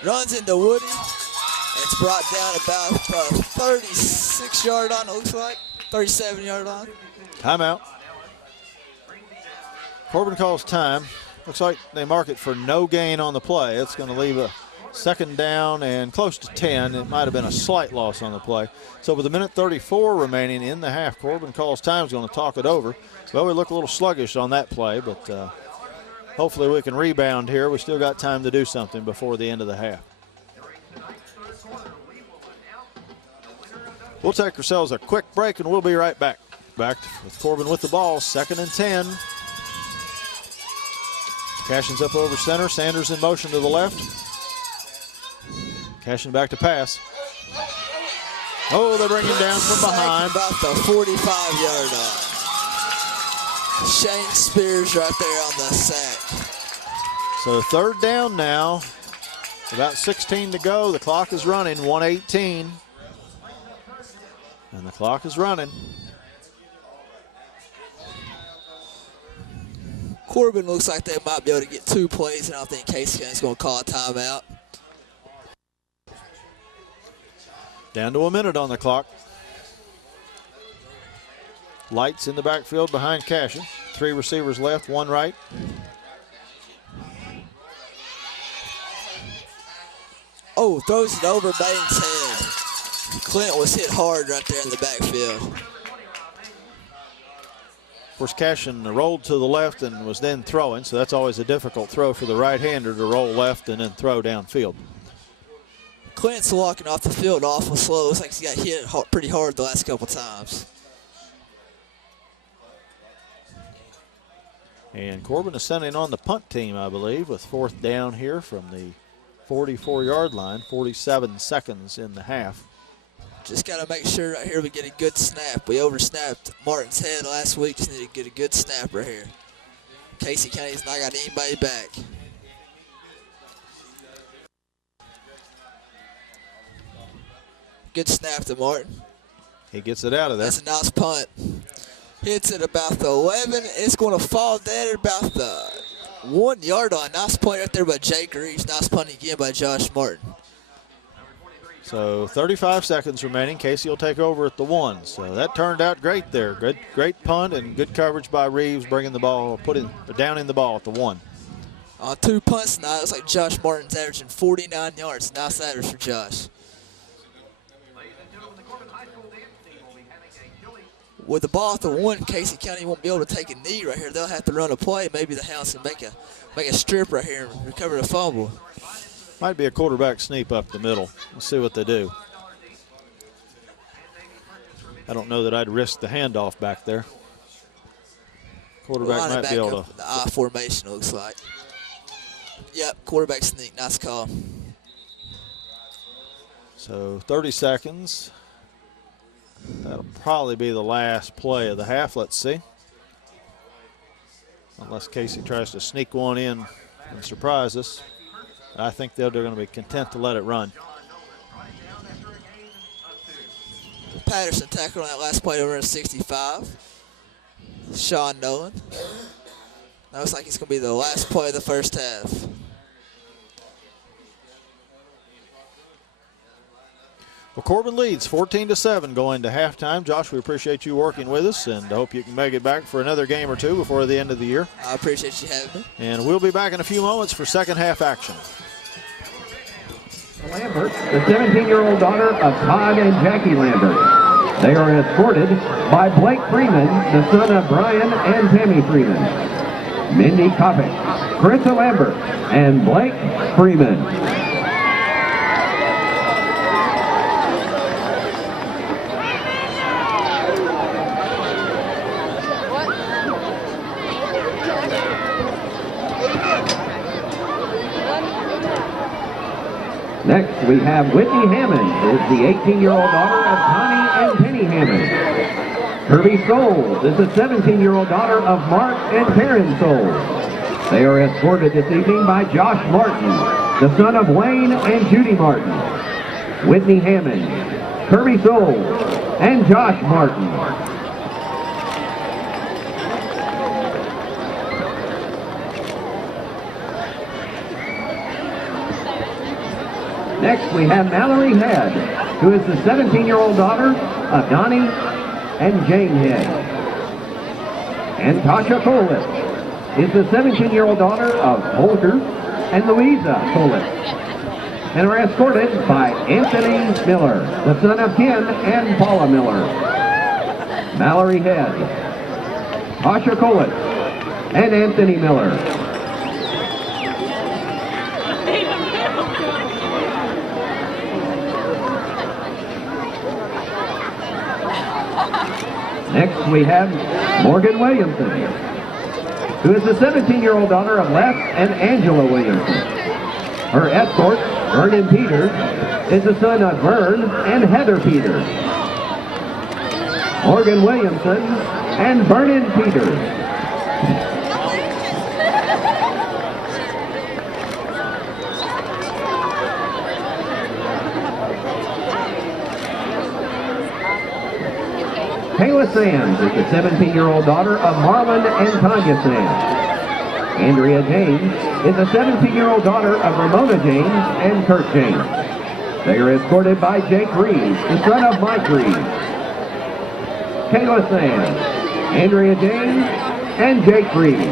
Runs into Woody. It's brought down about the 36-yard line, it looks like. 37-yard line. Timeout. Corbin calls time. Looks like they mark it for no gain on the play. It's going to leave a 2nd down and close to 10. It might have been a slight loss on the play. So with 1:34 remaining in the half, Corbin calls time. Is going to talk it over. Well, we look a little sluggish on that play, but hopefully we can rebound here. We still got time to do something before the end of the half. We'll take ourselves a quick break, and we'll be right back. Back with Corbin with the ball, 2nd and 10. Cashin's up over center. Sanders in motion to the left. Cashin back to pass. Oh, they bring him down from behind. About the 45-yard line. Shane Spears right there on the sack. So 3rd down now. About 16 to go. The clock is running, 1:18. And the clock is running. Corbin looks like they might be able to get 2 plays, and I don't think Casey County's going to call a timeout. Down to a minute on the clock. Lights in the backfield behind Cashin. 3 receivers left, 1 right. Oh, throws it over Baines' head. Clint was hit hard right there in the backfield. Of course, Cashin rolled to the left and was then throwing, so that's always a difficult throw for the right-hander to roll left and then throw downfield. Clint's walking off the field awful slow. Looks like he got hit pretty hard the last couple times. And Corbin is sending on the punt team, I believe, with 4th down here from the 44-yard line, 47 seconds in the half. Just got to make sure right here we get a good snap. We oversnapped Martin's head last week. Just need to get a good snap right here. Casey County's not got anybody back. Good snap to Martin. He gets it out of there. That's a nice punt. Hits it about the 11. It's going to fall dead at about the 1 yard line. Nice punt right there by Jake Reeves. Nice punt again by Josh Martin. So 35 seconds remaining. Casey will take over at the 1. So that turned out great there. Great punt and good coverage by Reeves, bringing the ball, down in the ball at the 1. On 2 punts tonight, it looks like Josh Martin's averaging 49 yards. Nice average for Josh. With the ball at the 1, Casey County won't be able to take a knee right here. They'll have to run a play. Maybe the Hounds can make a strip right here and recover the fumble. Might be a quarterback sneak up the middle. We'll see what they do. I don't know that I'd risk the handoff back there. Quarterback might be able to. The I formation looks like. Yep, quarterback sneak. Nice call. So 30 seconds. That'll probably be the last play of the half. Let's see. Unless Casey tries to sneak one in and surprise us. I think they're going to be content to let it run. Patterson tackled on that last play over at 65. Sean Nolan. That looks like it's going to be the last play of the first half. Well, Corbin leads 14-7 going to halftime. Josh, we appreciate you working with us, and I hope you can make it back for another game or two before the end of the year. I appreciate you having me. And we'll be back in a few moments for second half action. Lambert, the 17-year-old daughter of Todd and Jackie Lambert. They are escorted by Blake Freeman, the son of Brian and Tammy Freeman. Mindy Kopic, Carissa Lambert, and Blake Freeman. Next, we have Whitney Hammond, is the 18-year-old daughter of Connie and Penny Hammond. Kirby Souls is the 17-year-old daughter of Mark and Karen Souls. They are escorted this evening by Josh Martin, the son of Wayne and Judy Martin. Whitney Hammond, Kirby Souls, and Josh Martin. Next, we have Mallory Head, who is the 17-year-old daughter of Donnie and Jane Head. And Tasha Colett is the 17-year-old daughter of Holger and Louisa Colett, and are escorted by Anthony Miller, the son of Ken and Paula Miller. Mallory Head, Tasha Colett, and Anthony Miller. Next, we have Morgan Williamson, who is the 17-year-old daughter of Les and Angela Williamson. Her escort, Vernon Peters, is the son of Vern and Heather Peters. Morgan Williamson and Vernon Peters. Kayla Sands is the 17-year-old daughter of Marlon and Tanya Sands. Andrea James is the 17-year-old daughter of Ramona James and Kurt James. They are escorted by Jake Reeves, the son of Mike Reeves. Kayla Sands, Andrea James, and Jake Reeves.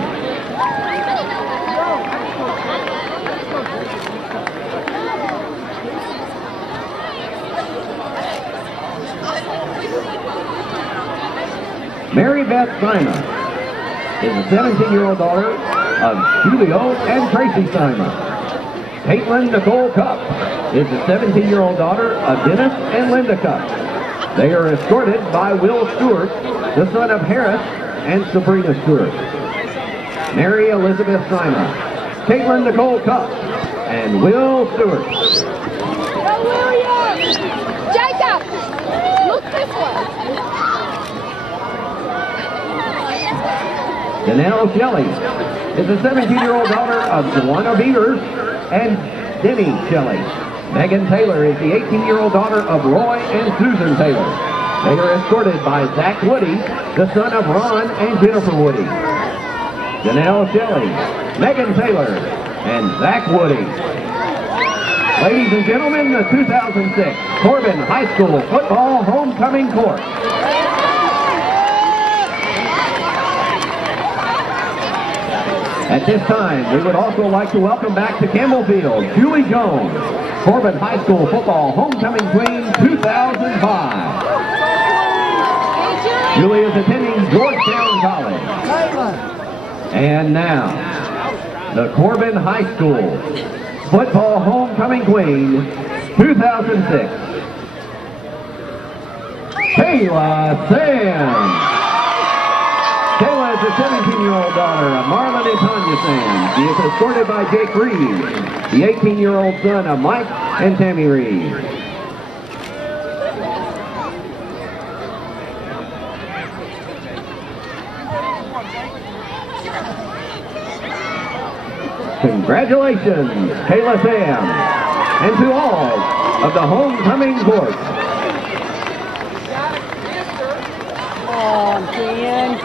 Mary Beth Simon is the 17-year-old daughter of Julio and Tracy Simon. Caitlin Nicole Cup is the 17-year-old daughter of Dennis and Linda Cup. They are escorted by Will Stewart, the son of Harris and Sabrina Stewart. Mary Elizabeth Simon, Caitlin Nicole Cup, and Will Stewart. Go Williams! Jacob! Look this way. Danelle Shelley is the 17-year-old daughter of Joanna Beavers and Denny Shelley. Megan Taylor is the 18-year-old daughter of Roy and Susan Taylor. They are escorted by Zach Woody, the son of Ron and Jennifer Woody. Danelle Shelley, Megan Taylor, and Zach Woody. Ladies and gentlemen, the 2006 Corbin High School Football Homecoming Court. At this time, we would also like to welcome back to Campbell Field, Julie Jones, Corbin High School Football Homecoming Queen 2005. Julie is attending Georgetown College. And now, the Corbin High School Football Homecoming Queen 2006, Kayla Sands. Kayla is the 17-year-old daughter of Marlon and Tanya Sands. She is escorted by Jake Reed, the 18-year-old son of Mike and Tammy Reed. Congratulations, Kayla Sands, and to all of the homecoming court. Come on, Dan.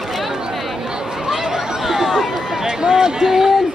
Come on, Dan.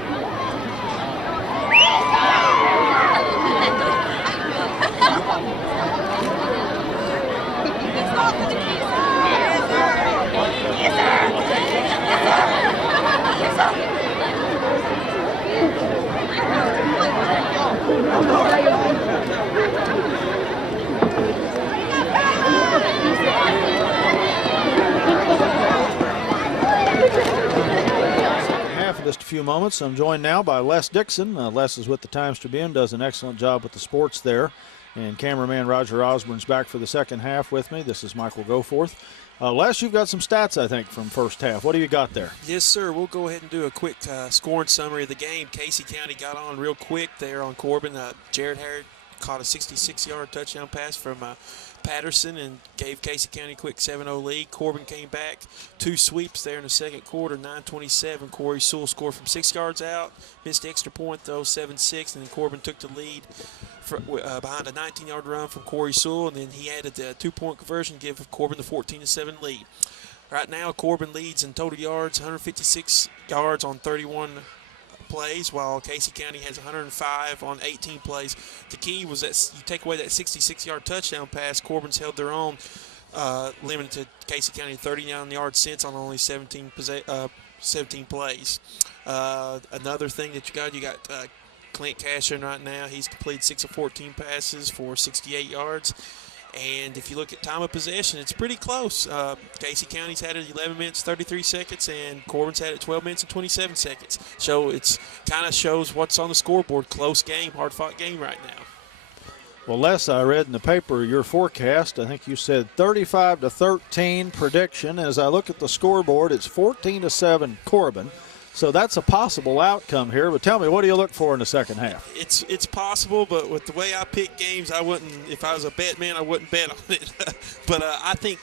Just a few moments. I'm joined now by Les Dixon. Les is with the Times Tribune, does an excellent job with the sports there. And cameraman Roger Osborne's back for the second half with me. This is Michael Goforth. Les, you've got some stats, I think, from first half. What do you got there? Yes, sir. We'll go ahead and do a quick scoring summary of the game. Casey County got on real quick there on Corbin. Jared Harrod caught a 66-yard touchdown pass from Patterson and gave Casey County a quick 7-0 lead. Corbin came back, 2 sweeps there in the second quarter, 9:27. Corey Sewell scored from 6 yards out, missed the extra point though, 7-6, and then Corbin took the lead behind a 19-yard run from Corey Sewell, and then he added the 2-point conversion to give Corbin the 14-7 lead. Right now, Corbin leads in total yards, 156 yards on 31 plays, while Casey County has 105 on 18 plays. The key was that you take away that 66-yard touchdown pass, Corbin's held their own, limited to Casey County 39 yards since on only 17 plays. Another thing that you got Clint Cash in right now. He's completed 6 of 14 passes for 68 yards. And if you look at time of possession, it's pretty close. Casey County's had it 11 minutes, 33 seconds, and Corbin's had it 12 minutes and 27 seconds. So it's kind of shows what's on the scoreboard. Close game, hard-fought game right now. Well, Les, I read in the paper your forecast. I think you said 35-13 prediction. As I look at the scoreboard, it's 14-7 Corbin. So that's a possible outcome here. But tell me, what do you look for in the second half? It's possible, but with the way I pick games, I wouldn't. If I was a bet man, I wouldn't bet on it. But I think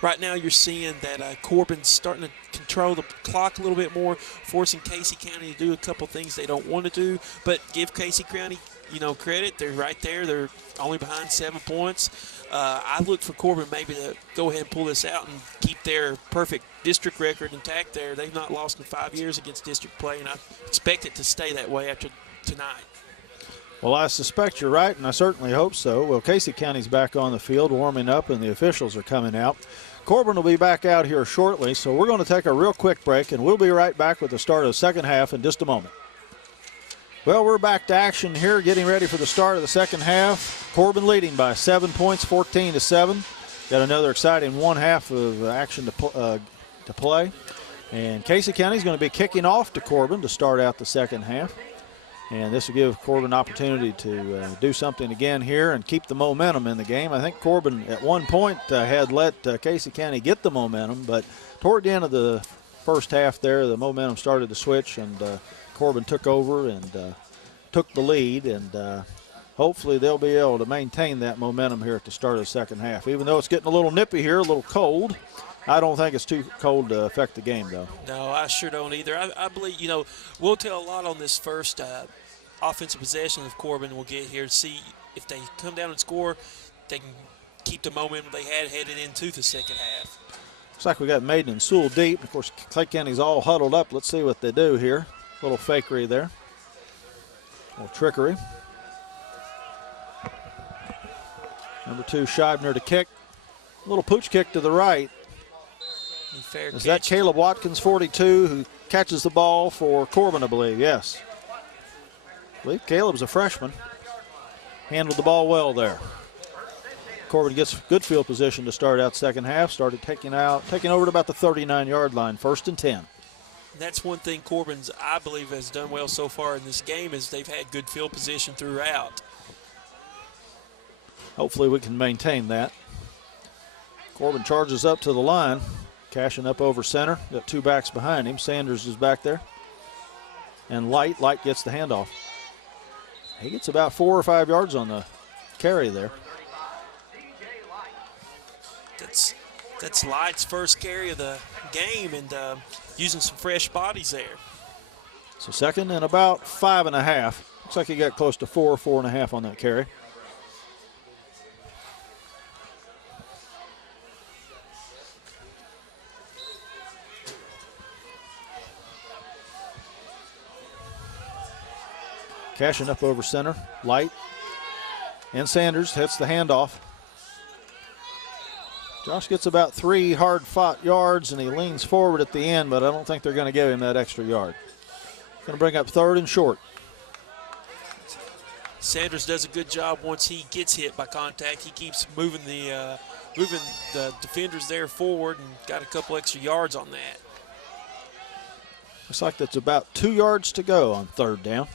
right now you're seeing that Corbin's starting to control the clock a little bit more, forcing Casey County to do a couple things they don't want to do. But give Casey County, credit. They're right there. They're only behind 7 points. I look for Corbin maybe to go ahead and pull this out and keep their perfect district record intact there. They've not lost in 5 years against district play, and I expect it to stay that way after tonight. Well, I suspect you're right, and I certainly hope so. Well, Casey County's back on the field warming up, and the officials are coming out. Corbin will be back out here shortly, so we're going to take a real quick break, and we'll be right back with the start of the second half in just a moment. Well, we're back to action here, getting ready for the start of the second half. Corbin leading by 7 points, 14-7. Got another exciting one half of action to to play. And Casey County is going to be kicking off to Corbin to start out the second half. And this will give Corbin an opportunity to do something again here and keep the momentum in the game. I think Corbin at one point had let Casey County get the momentum, but toward the end of the first half there, the momentum started to switch, and Corbin took over and took the lead. And hopefully they'll be able to maintain that momentum here at the start of the second half. Even though it's getting a little nippy here, a little cold, I don't think it's too cold to affect the game, though. No, I sure don't either. I believe, you know, we'll tell a lot on this first offensive possession of Corbin. We'll get here to see if they come down and score, they can keep the momentum they had headed into the second half. Looks like we got Maiden and Sewell deep. Of course, Clay County's all huddled up. Let's see what they do here. A little fakery there. A little trickery. Number 2, Scheibner to kick. A little pooch kick to the right. Fair Is catch. that Caleb Watkins, 42, who catches the ball for Corbin, I believe? Yes. I believe Caleb's a freshman. Handled the ball well there. Corbin gets good field position to start out second half. Started taking over to about the 39-yard line, 1st and 10. That's one thing Corbin's, I believe, has done well so far in this game is they've had good field position throughout. Hopefully we can maintain that. Corbin charges up to the line. Cashing up over center. Got 2 backs behind him. Sanders is back there. And Light gets the handoff. He gets about 4 or 5 yards on the carry there. That's Light's first carry of the game, and using some fresh bodies there. So second and about 5.5. Looks like he got close to 4.5 on that carry. Cashing up over center. Light and Sanders hits the handoff. Josh gets about 3 hard-fought yards, and he leans forward at the end, but I don't think they're going to give him that extra yard. Going to bring up 3rd and short. Sanders does a good job once he gets hit by contact. He keeps moving the defenders there forward and got a couple extra yards on that. Looks like that's about 2 yards to go on 3rd down.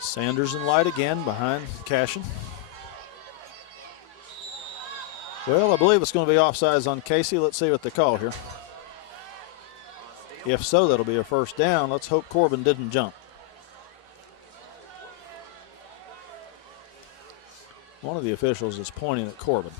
Sanders and Light again behind Cashin. Well, I believe it's going to be offsides on Casey. Let's see what they call here. If so, that'll be a 1st down. Let's hope Corbin didn't jump. One of the officials is pointing at Corbin.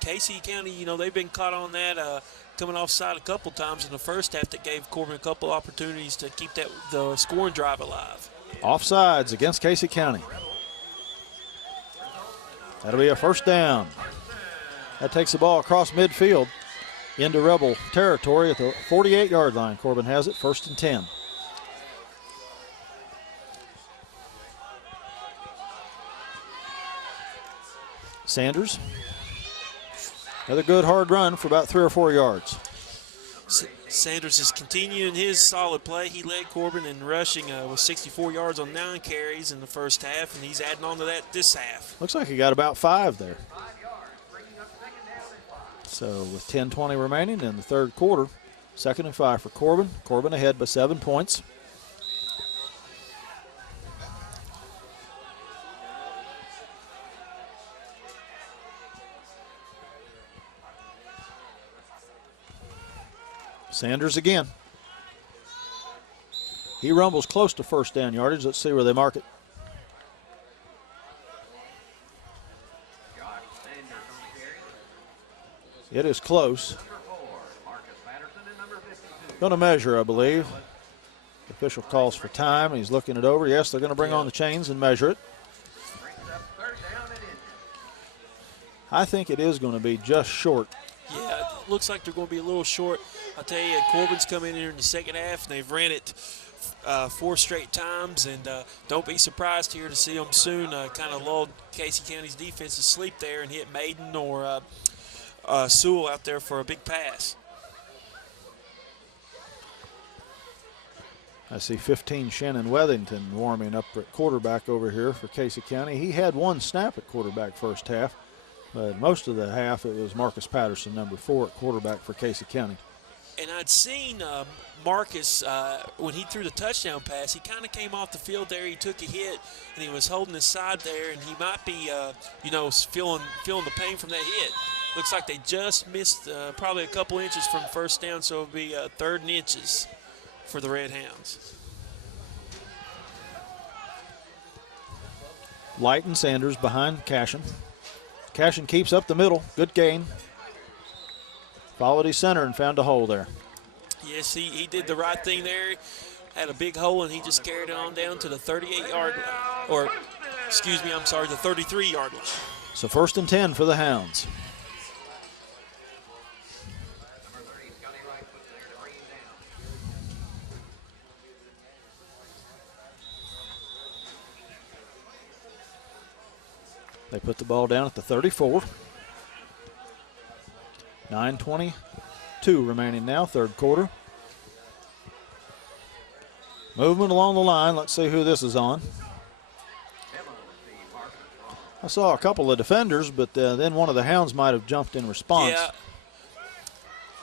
Casey County, you know, they've been caught on that coming offside a couple times in the first half that gave Corbin a couple opportunities to keep the scoring drive alive. Offsides against Casey County. That'll be a 1st down. That takes the ball across midfield into Rebel territory at the 48-yard line. Corbin has it, 1st and 10. Sanders. Another good hard run for about 3 or 4 yards. Sanders is continuing his solid play. He led Corbin in rushing with 64 yards on 9 carries in the first half, and he's adding on to that this half. Looks like he got about 5 there. So with 10:20 remaining in the 3rd quarter, 2nd and 5 for Corbin. Corbin ahead by 7 points. Sanders again. He rumbles close to 1st down yardage. Let's see where they mark it. It is close. Going to measure, I believe. The official calls for time. He's looking it over. Yes, they're going to bring on the chains and measure it. I think it is going to be just short. Yeah, it looks like they're going to be a little short. I'll tell you, Corbin's come in here in the second half, and they've ran it 4 straight times, and don't be surprised here to see them soon kind of lull Casey County's defense to sleep there and hit Maiden or Sewell out there for a big pass. I see 15 Shannon Wethington warming up at quarterback over here for Casey County. He had one snap at quarterback first half, but most of the half it was Marcus Patterson, number 4, at quarterback for Casey County. And I'd seen Marcus, when he threw the touchdown pass, he kind of came off the field there. He took a hit, and he was holding his side there, and he might be, feeling the pain from that hit. Looks like they just missed probably a couple inches from first down, so it'll be 3rd and inches for the Redhounds. Light and Sanders behind Cashin. Cashin keeps up the middle. Good gain. Followed his center and found a hole there. Yes, he did the right thing there. Had a big hole, and he just carried it on down to the 38-yard, the 33-yard line. So 1st and 10 for the Hounds. They put the ball down at the 34. 9:22 remaining now, 3rd quarter. Movement along the line. Let's see who this is on. I saw a couple of defenders, but then one of the Hounds might have jumped in response. Yeah,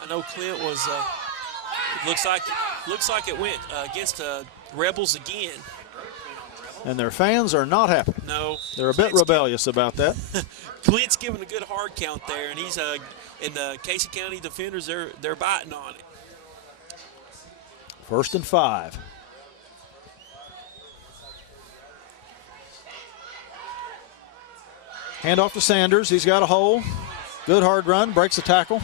I know Clint was. It looks like it went against Rebels again. And their fans are not happy. No, They're a bit rebellious about that. Clint's giving a good hard count there, and he's and the Casey County defenders they're biting on it. 1st and 5. Hand off to Sanders. He's got a hole. Good hard run. Breaks the tackle.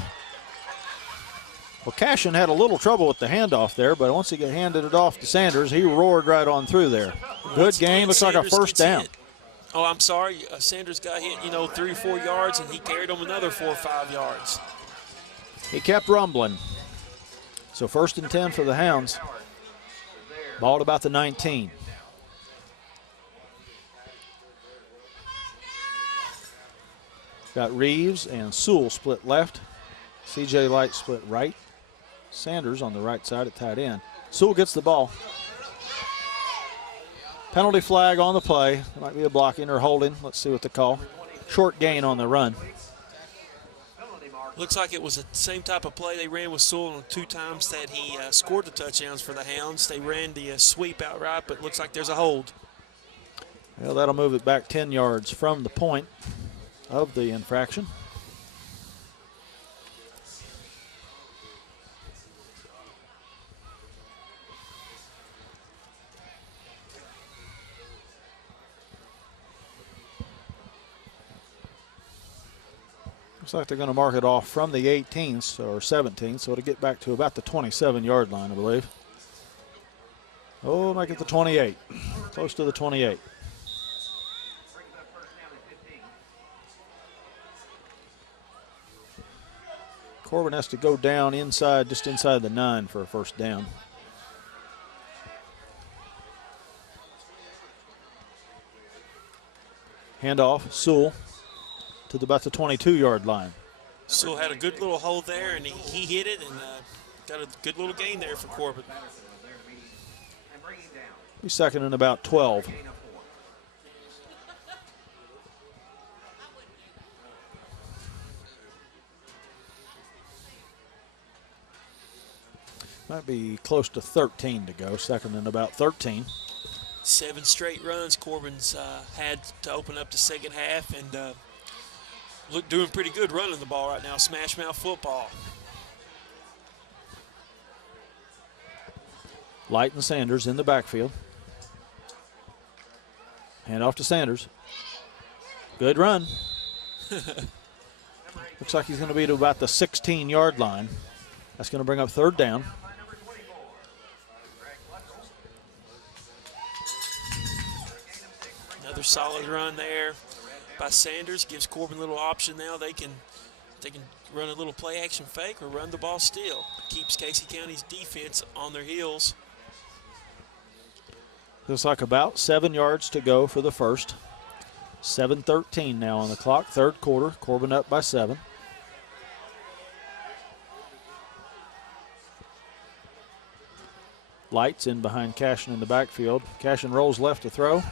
Well, Cashin had a little trouble with the handoff there, but once he handed it off to Sanders, he roared right on through there. Good game. Looks like a first down. Hit. Oh, I'm sorry. Sanders got hit, 3 or 4 yards, and he carried him another 4 or 5 yards. He kept rumbling. So 1st and 10 for the Hounds. Ball at about the 19. Got Reeves and Sewell split left. C.J. Light split right. Sanders on the right side at tight end. Sewell gets the ball. Penalty flag on the play. It might be a blocking or holding. Let's see what they call. Short gain on the run. Looks like it was the same type of play they ran with Sewell on 2 times that he scored the touchdowns for the Hounds. They ran the sweep outright, but looks like there's a hold. Well, that'll move it back 10 yards from the point of the infraction. Looks like they're going to mark it off from the 18th or 17th, so it'll get back to about the 27-yard line, I believe. Oh, make it the 28. Close to the 28. Corbin has to go down inside, just inside the 9 for a first down. Handoff, Sewell to about the 22-yard line. Sewell had a good little hold there, and he hit it and got a good little gain there for Corbin. He's 2nd and about 12. Might be close to 13 to go, 2nd and about 13. 7 straight runs Corbin's had to open up the second half, and doing pretty good running the ball right now. Smash mouth football. Light and Sanders in the backfield. Hand off to Sanders. Good run. Looks like he's going to be to about the 16-yard line. That's going to bring up 3rd down. Another solid run there by Sanders. Gives Corbin a little option now. They can run a little play action fake or run the ball still. Keeps Casey County's defense on their heels. Looks like about 7 yards to go for the first. 7:13 now on the clock, 3rd quarter. Corbin up by 7. Lights in behind Cashin in the backfield. Cashin rolls left to throw.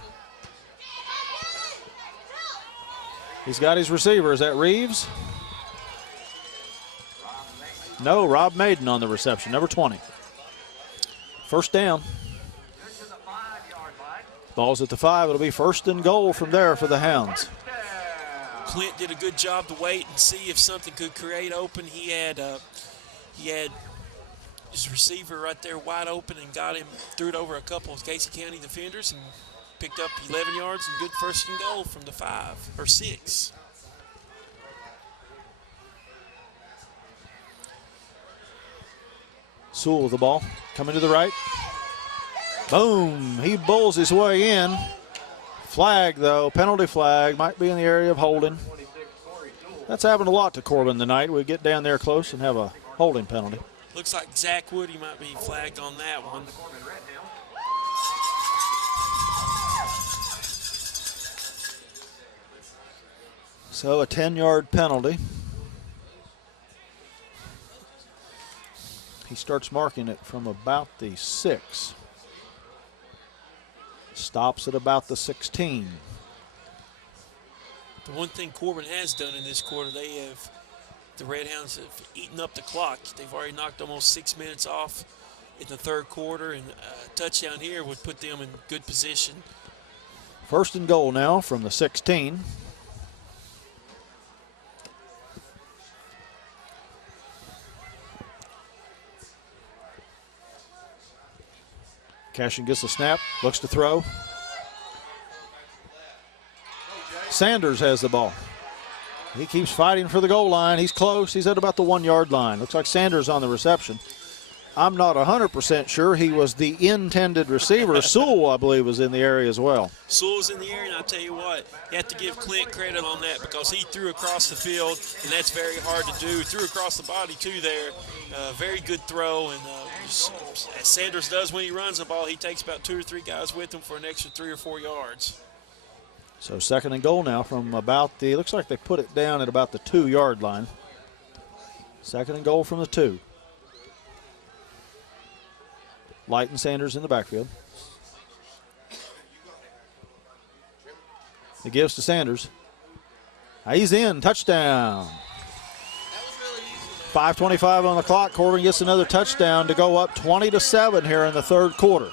He's got his receiver. Is that Reeves? No, Rob Maiden on the reception, number 20. First down. Ball's at the 5. It'll be first and goal from there for the Hounds. Clint did a good job to wait and see if something could create open. He had his receiver right there wide open and got him, threw it over a couple of Casey County defenders and picked up 11 yards and good first and goal from the 5 or 6. Sewell with the ball, coming to the right. Boom, he bowls his way in. Flag though, penalty flag, might be in the area of holding. That's happened a lot to Corbin tonight. We get down there close and have a holding penalty. Looks like Zach Woody might be flagged on that one. So a 10-yard penalty. He starts marking it from about the 6. Stops at about the 16. The one thing Corbin has done in this quarter, the Redhounds have eaten up the clock. They've already knocked almost 6 minutes off in the third quarter, and a touchdown here would put them in good position. First and goal now from the 16. Cashin gets the snap, looks to throw. Sanders has the ball. He keeps fighting for the goal line. He's close. He's at about the 1-yard line. Looks like Sanders on the reception. I'm not 100% sure he was the intended receiver. Sewell, I believe, was in the area as well. Sewell's in the area, and I'll tell you what, you have to give Clint credit on that because he threw across the field, and that's very hard to do. He threw across the body, too, there. Very good throw, and as Sanders does when he runs the ball, he takes about 2 or 3 guys with him for an extra 3 or 4 yards. So second and goal now from about the, looks like they put it down at about the 2-yard line. Second and goal from the 2. Light and Sanders in the backfield. He gives to Sanders. He's in, touchdown. 5:25 on the clock. Corbin gets another touchdown to go up 20-7 here in the third quarter.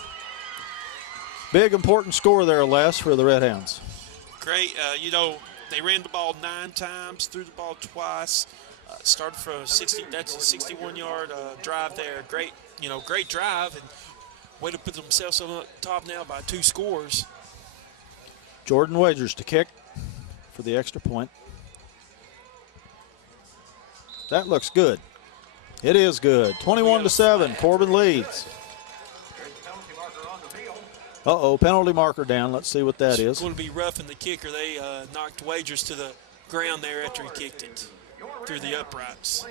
Big important score there, Les, for the Redhounds. Great. They ran the ball 9 times, threw the ball twice. Started from 60. That's a 61-yard drive there. Great, great drive, and way to put themselves on top now by 2 scores. Jordan Wagers to kick for the extra point. That looks good. It is good. 21-7. Corbin leads. Penalty marker down. Let's see what that is. It's going to be rough in the kicker. They knocked Wagers to the ground there after he kicked it through the uprights.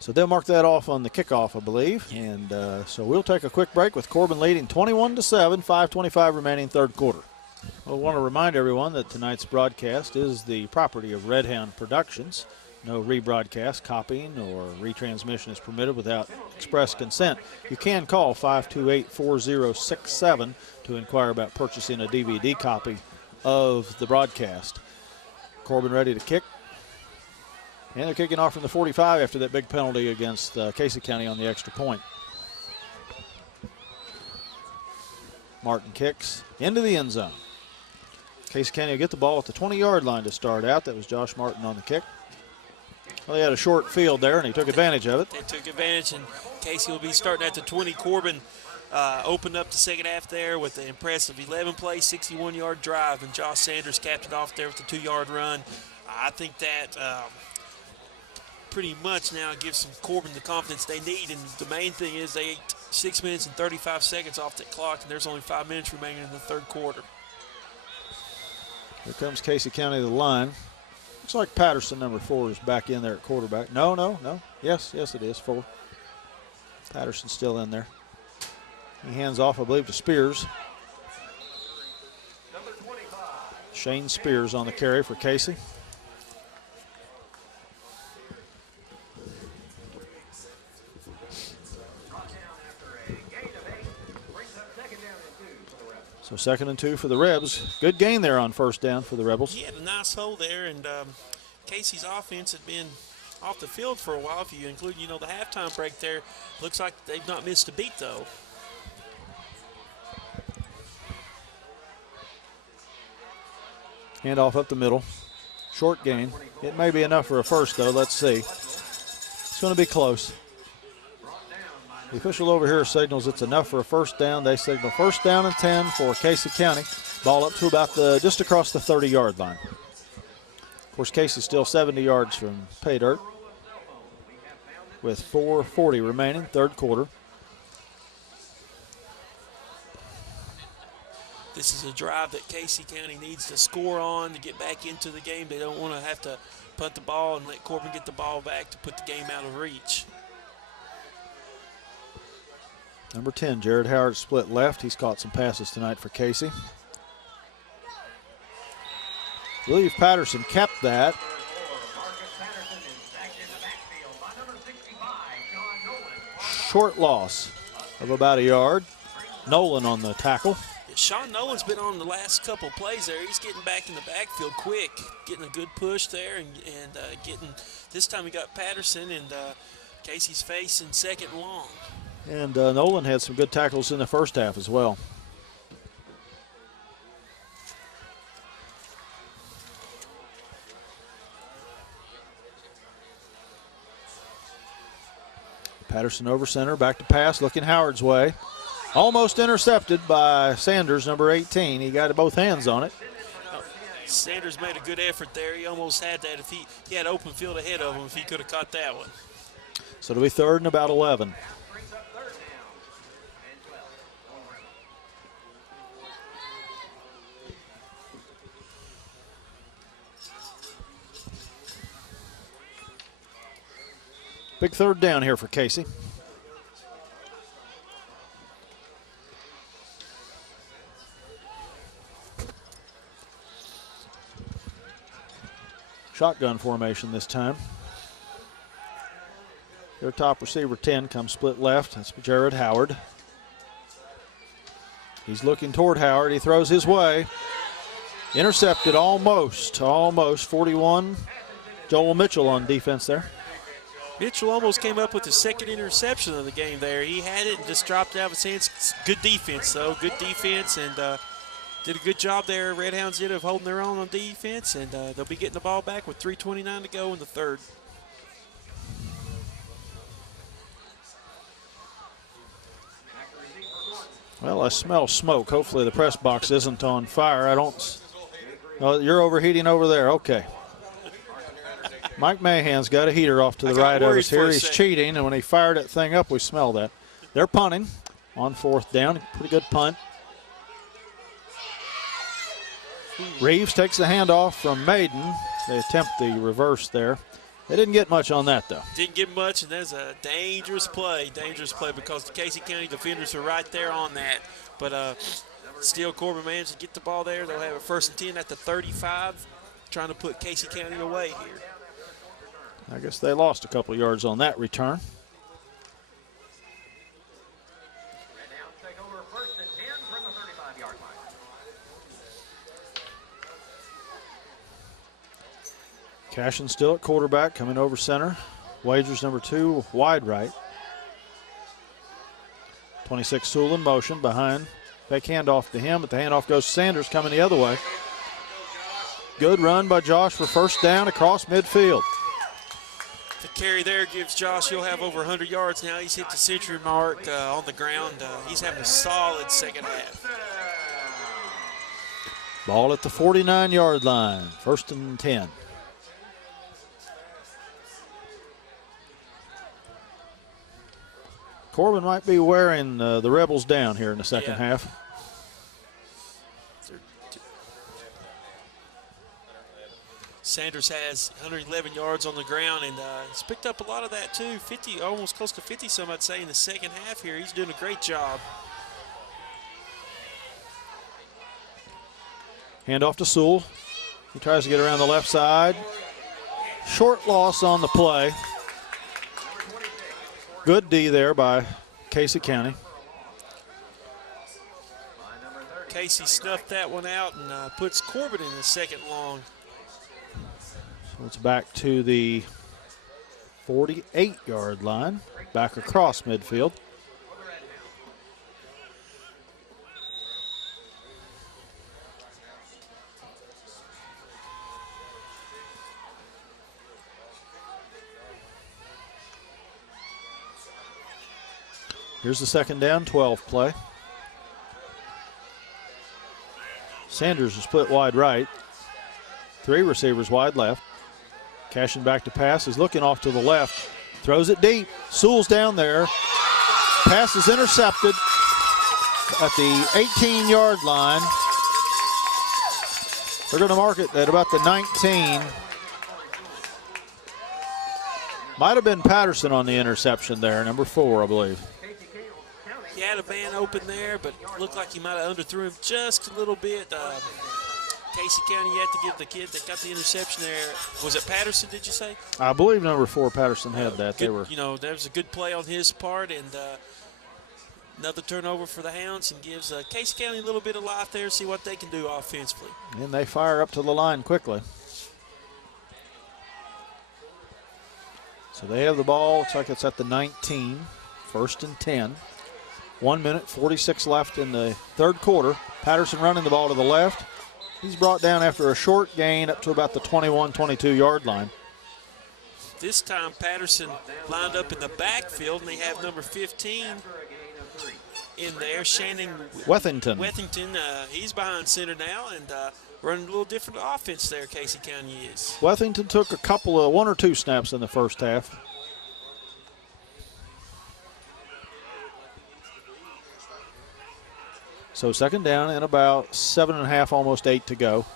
So they'll mark that off on the kickoff, I believe. And so we'll take a quick break with Corbin leading 21-7, 5:25 remaining third quarter. I want to remind everyone that tonight's broadcast is the property of Redhound Productions. No rebroadcast, copying, or retransmission is permitted without express consent. You can call 528-4067 to inquire about purchasing a DVD copy of the broadcast. Corbin ready to kick. And they're kicking off from the 45 after that big penalty against Casey County on the extra point. Martin kicks into the end zone. Casey County will get the ball at the 20-yard line to start out. That was Josh Martin on the kick. Well, he had a short field there, and he took advantage of it. They took advantage, and Casey will be starting at the 20. Corbin opened up the second half there with an impressive 11-play, 61-yard drive, and Josh Sanders capped it off there with a 2-yard run. I think that pretty much now gives some Corbin the confidence they need, and the main thing is they ate 6 minutes and 35 seconds off that clock, and there's only 5 minutes remaining in the third quarter. Here comes Casey County to the line. Looks like Patterson, number 4, is back in there at quarterback. No. Yes, it is 4. Patterson's still in there. He hands off, I believe, to Spears. Shane Spears on the carry for Casey. So 2nd and 2 for the Rebs. Good gain there on first down for the Rebels. He had a nice hole there, and Casey's offense had been off the field for a while. If you include, the halftime break there, looks like they've not missed a beat though. Handoff up the middle. Short gain. It may be enough for a first, though. Let's see. It's going to be close. The official over here signals it's enough for a first down. They signal first down and 10 for Casey County. Ball up to about just across the 30-yard line. Of course, Casey's still 70 yards from pay dirt with 4:40 remaining, third quarter. This is a drive that Casey County needs to score on to get back into the game. They don't want to have to punt the ball and let Corbin get the ball back to put the game out of reach. Number 10, Jared Howard, split left. He's caught some passes tonight for Casey. William Patterson kept that. Short loss of about a yard. Nolan on the tackle. Sean Nolan's been on the last couple plays there. He's getting back in the backfield quick, getting a good push there, and getting, this time he got Patterson, and Casey's facing 2nd and long. And Nolan had some good tackles in the first half as well. Patterson over center, back to pass, looking Howard's way. Almost intercepted by Sanders, number 18. He got both hands on it. Sanders made a good effort there. He almost had that. If he had open field ahead of him, if he could have caught that one. So it'll be 3rd and about 11. Big 3rd down here for Casey. Shotgun formation this time. Their top receiver 10 comes split left. That's Jared Howard. He's looking toward Howard. He throws his way. Intercepted almost 41. Joel Mitchell on defense there. Mitchell almost came up with the 2nd interception of the game there. He had it and just dropped it out of his hands. Good defense, though. Good defense, and did a good job there. Redhounds did of holding their own on defense, and they'll be getting the ball back with 3:29 to go in the 3rd. Well, I smell smoke. Hopefully the press box isn't on fire. I don't. Oh, you're overheating over there. Okay. Mike Mahan's got a heater off to the right of us here. He's cheating, and when he fired that thing up, we smell that. They're punting on 4th down. Pretty good punt. Reeves takes the handoff from Maiden. They attempt the reverse there. They didn't get much on that, though. Didn't get much, and there's a dangerous play because the Casey County defenders are right there on that. But still, Corbin managed to get the ball there. They'll have a 1st and 10 at the 35, trying to put Casey County away here. I guess they lost a couple yards on that return. Redhounds take over 1st and 10 from the 35-yard line. Cashin still at quarterback, coming over center. Wagers number 2, wide right. 26 Sewell in motion behind. Fake handoff to him, but the handoff goes to Sanders coming the other way. Good run by Josh for 1st down across midfield. The carry there gives Josh, he'll have over 100 yards now. He's hit the century mark on the ground. He's having a solid 2nd half. Ball at the 49-yard line, 1st and 10. Corbin might be wearing the Rebels down here in the second half. Sanders has 111 yards on the ground, and he's picked up a lot of that too. 50, almost close to 50 some, I'd say, in the second half here. He's doing a great job. Hand off to Sewell. He tries to get around the left side. Short loss on the play. Good D there by Casey County. Casey snuffed that one out and puts Corbin in the second long. So it's back to the 48-yard line, back across midfield. Here's the second down, 12 play. Sanders is split wide right. 3 receivers wide left. Cashing back to pass, is looking off to the left. Throws it deep. Sewell's down there. Pass is intercepted at the 18-yard line. They're going to mark it at about the 19. Might have been Patterson on the interception there, number 4, I believe. He had a man open there, but looked like he might have underthrew him just a little bit. Casey County yet to give the kid that got the interception there. Was it Patterson, did you say? I believe number 4, Patterson, had that. Good, you know, that was a good play on his part, and another turnover for the Hounds, and gives Casey County a little bit of life there, see what they can do offensively. And they fire up to the line quickly. So they have the ball. Looks like it's at the 19, 1st and 10. 1 minute, 46 left in the third quarter. Patterson running the ball to the left. He's brought down after a short gain up to about the 21, 22-yard line. This time Patterson lined up in the backfield, and they have number 15 in there, Shannon Wethington. He's behind center now, and running a little different offense there, Casey County is. Wethington took a couple of 1 or 2 snaps in the first half. So second down and about 7.5, almost 8 to go.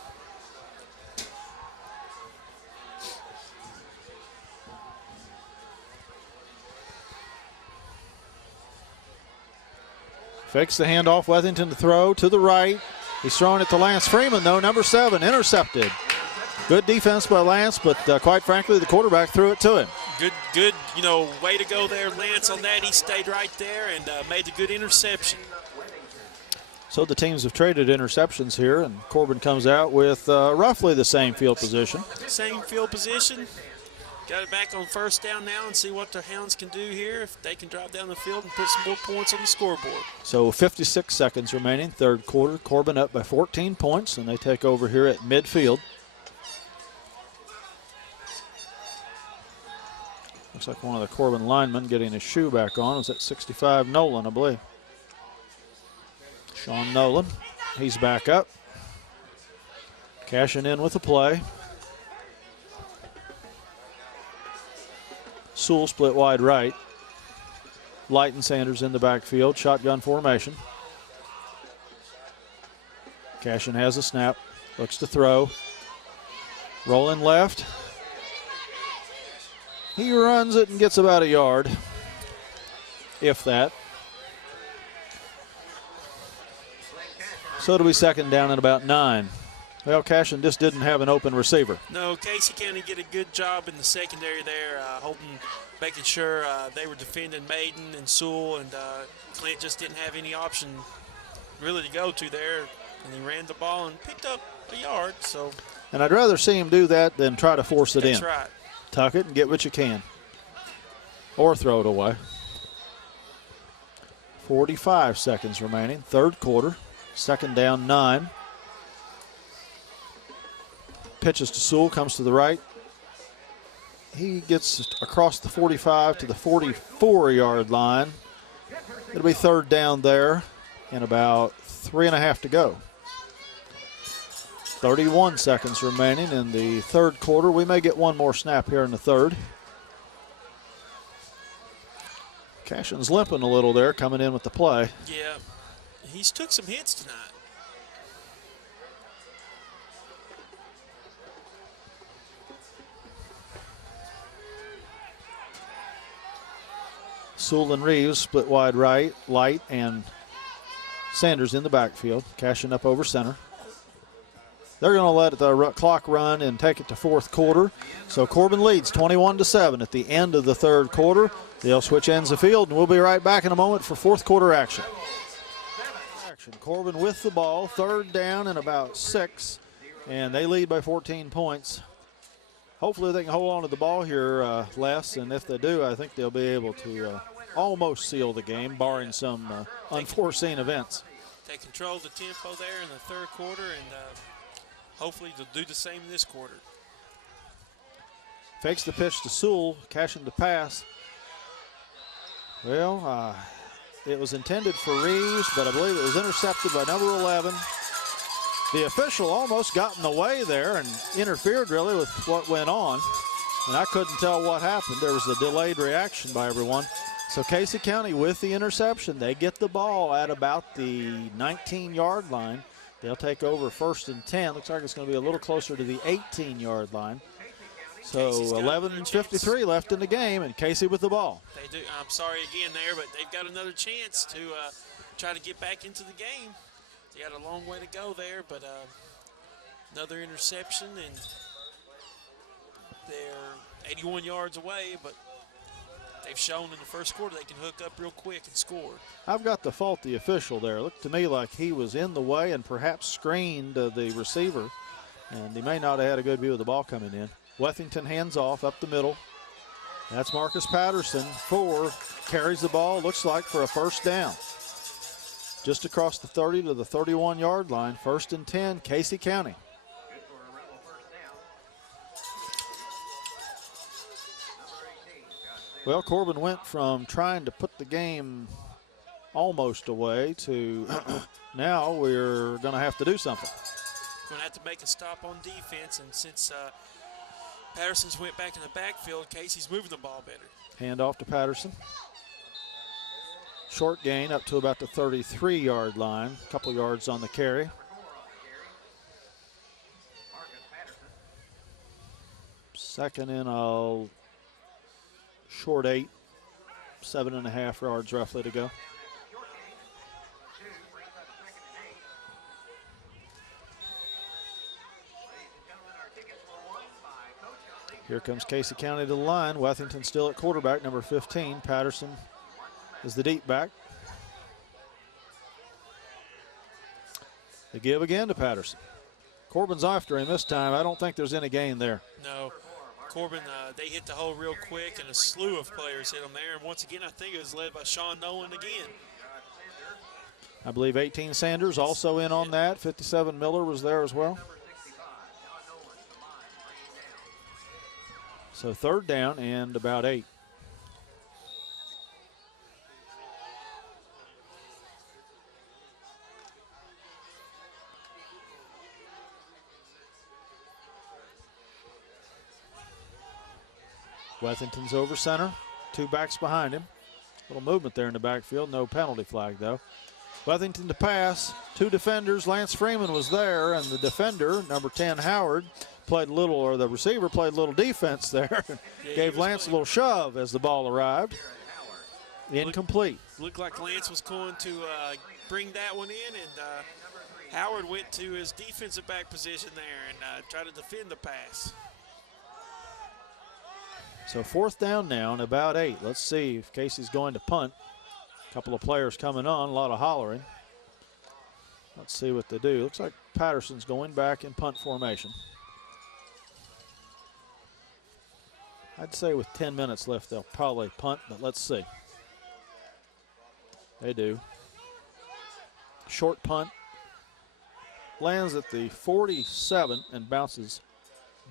Fakes the handoff, Wethington to throw to the right. He's throwing it to Lance Freeman, though, number 7, intercepted. Good defense by Lance, but quite frankly, the quarterback threw it to him. Good, you know, way to go there, Lance, on that. He stayed right there and made a good interception. So the teams have traded interceptions here, and Corbin comes out with roughly the same field position. Same field position. Got it back on first down now and see what the Hounds can do here, if they can drive down the field and put some more points on the scoreboard. So 56 seconds remaining, third quarter. Corbin up by 14 points, and they take over here at midfield. Looks like one of the Corbin linemen getting his shoe back on. Was at 65, Nolan, I believe. Sean Nolan, he's back up. Cashing in with the play. Sewell split wide right. Light and Sanders in the backfield, shotgun formation. Cashin has a snap, looks to throw. Rolling left. He runs it and gets about a yard, if that. So it'll be second down and about 9. Well, Cashin just didn't have an open receiver. No, Casey County did a good job in the secondary there, making sure they were defending Maiden and Sewell, and Clint just didn't have any option really to go to there, and he ran the ball and picked up a yard. So. And I'd rather see him do that than try to force it in. That's right. Tuck it and get what you can, or throw it away. 45 seconds remaining, third quarter. Second down, 9. Pitches to Sewell, comes to the right. He gets across the 45 to the 44-yard line. It'll be third down there and about 3.5 to go. 31 seconds remaining in the third quarter. We may get one more snap here in the third. Cashin's limping a little there, coming in with the play. Yeah. He's took some hits tonight. Sewell and Reeves split wide right, Light and Sanders in the backfield, cashing up over center. They're going to let the clock run and take it to fourth quarter. So Corbin leads 21-7 at the end of the third quarter. They'll switch ends of field, and we'll be right back in a moment for fourth quarter action. action. Corbin with the ball, 3rd down and about 6, and they lead by 14 points. Hopefully they can hold on to the ball here, Les, and if they do, I think they'll be able to almost seal the game, barring some unforeseen events. They controlled the tempo there in the 3rd quarter, and hopefully they'll do the same in this quarter. Fakes the pitch to Sewell, cashing the pass. Well, it was intended for Reeves, but I believe it was intercepted by number 11. The official almost got in the way there and interfered really with what went on, and I couldn't tell what happened. There was a delayed reaction by everyone. So Casey County with the interception, they get the ball at about the 19-yard line. They'll take over 1st and 10. Looks like it's going to be a little closer to the 18-yard line. So 11:53 left in the game, and Casey with the ball. They do. I'm sorry again there, but they've got another chance to try to get back into the game. They got a long way to go there, but another interception, and they're 81 yards away, but they've shown in the 1st quarter they can hook up real quick and score. I've got to fault the official there. It looked to me like he was in the way and perhaps screened the receiver, and he may not have had a good view of the ball coming in. Wethington hands off up the middle. That's Marcus Patterson. 4 carries the ball, looks like for a 1st down. Just across the 30 to the 31-yard line, 1st and 10, Casey County. Well, Corbin went from trying to put the game almost away to now we're going to have to do something. Going to have to make a stop on defense, and since Patterson's went back in the backfield, Casey's moving the ball better. Hand off to Patterson. Short gain up to about the 33-yard line. A couple yards on the carry. Second and a short 8. 7.5 yards roughly to go. Here comes Casey County to the line. Wethington still at quarterback, number 15. Patterson is the deep back. They give again to Patterson. Corbin's after him this time. I don't think there's any gain there. No. Corbin, they hit the hole real quick, and a slew of players hit them there. And once again, I think it was led by Sean Nolan again. I believe 18 Sanders also in on that. 57 Miller was there as well. So 3rd down and about 8. Wethington's over center. 2 backs behind him. Little movement there in the backfield. No penalty flag, though. Wethington to pass. 2 defenders. Lance Freeman was there, and the defender, number 10, Howard, played a little, or the receiver played a little defense there. Yeah, gave Lance a little shove as the ball arrived. Incomplete. Looked like Lance was going to bring that one in, and Howard went to his defensive back position there and tried to defend the pass. So 4th down now and about 8. Let's see if Casey's going to punt. A couple of players coming on, a lot of hollering. Let's see what they do. Looks like Patterson's going back in punt formation. I'd say with 10 minutes left, they'll probably punt, but let's see. They do. Short punt. Lands at the 47 and bounces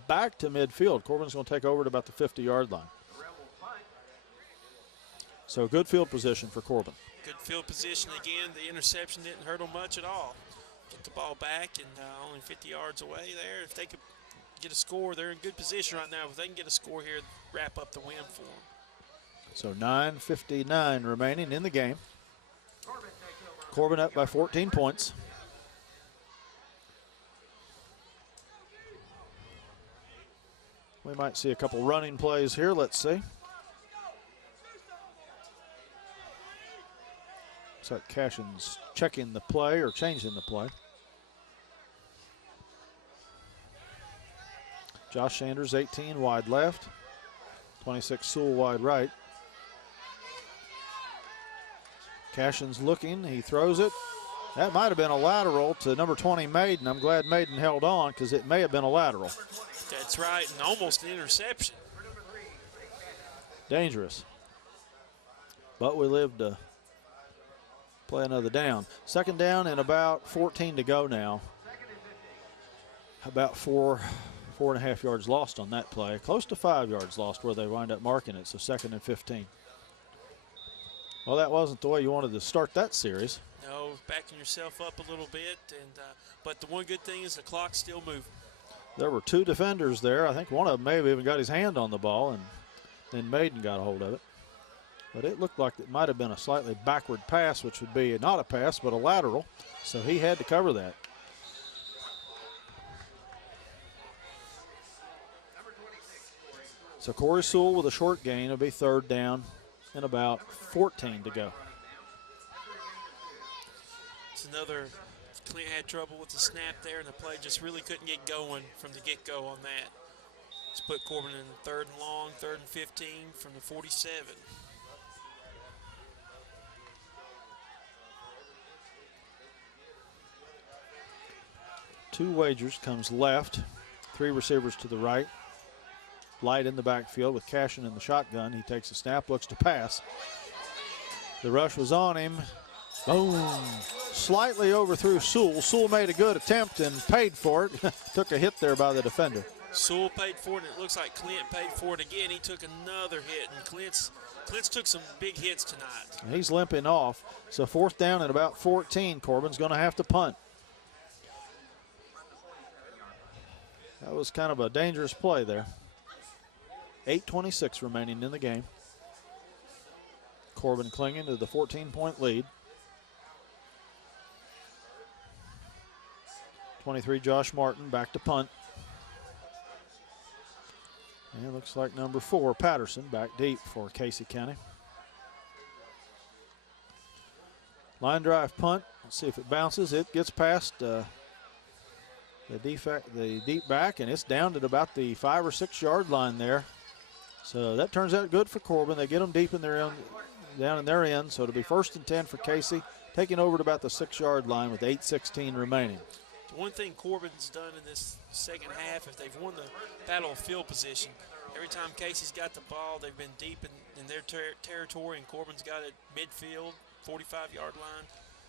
back to midfield. Corbin's going to take over at about the 50-yard line. So good field position for Corbin. Good field position again. The interception didn't hurt them much at all. Get the ball back and only 50 yards away there. If they could get a score, they're in good position right now. If they can get a score here, wrap up the win for them. So 9:59 remaining in the game. Corbin up by 14 points. We might see a couple running plays here. Let's see. Looks like Cashin's checking the play or changing the play. Josh Sanders, 18, wide left. 26, Sewell, wide right. Cashin's looking. He throws it. That might have been a lateral to number 20, Maiden. I'm glad Maiden held on because it may have been a lateral. That's right, and almost an interception. Dangerous. But we live to play another down. Second down and about 14 to go now. About 4.5 yards lost on that play. Close to 5 yards lost where they wind up marking it, so 2nd and 15. Well, that wasn't the way you wanted to start that series. No, backing yourself up a little bit, and but the one good thing is the clock's still moving. There were 2 defenders there. I think one of them may have even got his hand on the ball, and then Maiden got a hold of it. But it looked like it might have been a slightly backward pass, which would be not a pass, but a lateral. So he had to cover that. So Corey Sewell with a short gain. It'll be 3rd down and about 14 to go. It's another, Clint had trouble with the snap there, and the play just really couldn't get going from the get-go on that. Let's put Corbin in 3rd and long, 3rd and 15 from the 47. Two wagers comes left, 3 receivers to the right. Light in the backfield with Cashin in the shotgun. He takes a snap, looks to pass. The rush was on him. Boom. Slightly overthrew Sewell. Sewell made a good attempt and paid for it. Took a hit there by the defender. Sewell paid for it, and it looks like Clint paid for it again. He took another hit, and Clint's took some big hits tonight. And he's limping off. So 4th down and about 14. Corbin's going to have to punt. That was kind of a dangerous play there. 8:26 remaining in the game. Corbin clinging to the 14-point lead. 23, Josh Martin, back to punt. And it looks like number 4, Patterson, back deep for Casey County. Line drive punt. Let's see if it bounces. It gets past the deep back, and it's down at about the 5 or 6 yard line there. So that turns out good for Corbin. They get them deep in their end, down in their end. So it'll be 1st and 10 for Casey, taking over to about the 6 yard line with 8:16 remaining. The one thing Corbin's done in this second half, if they've won the battle of field position, every time Casey's got the ball, they've been deep in their territory, and Corbin's got it midfield, 45 yard line.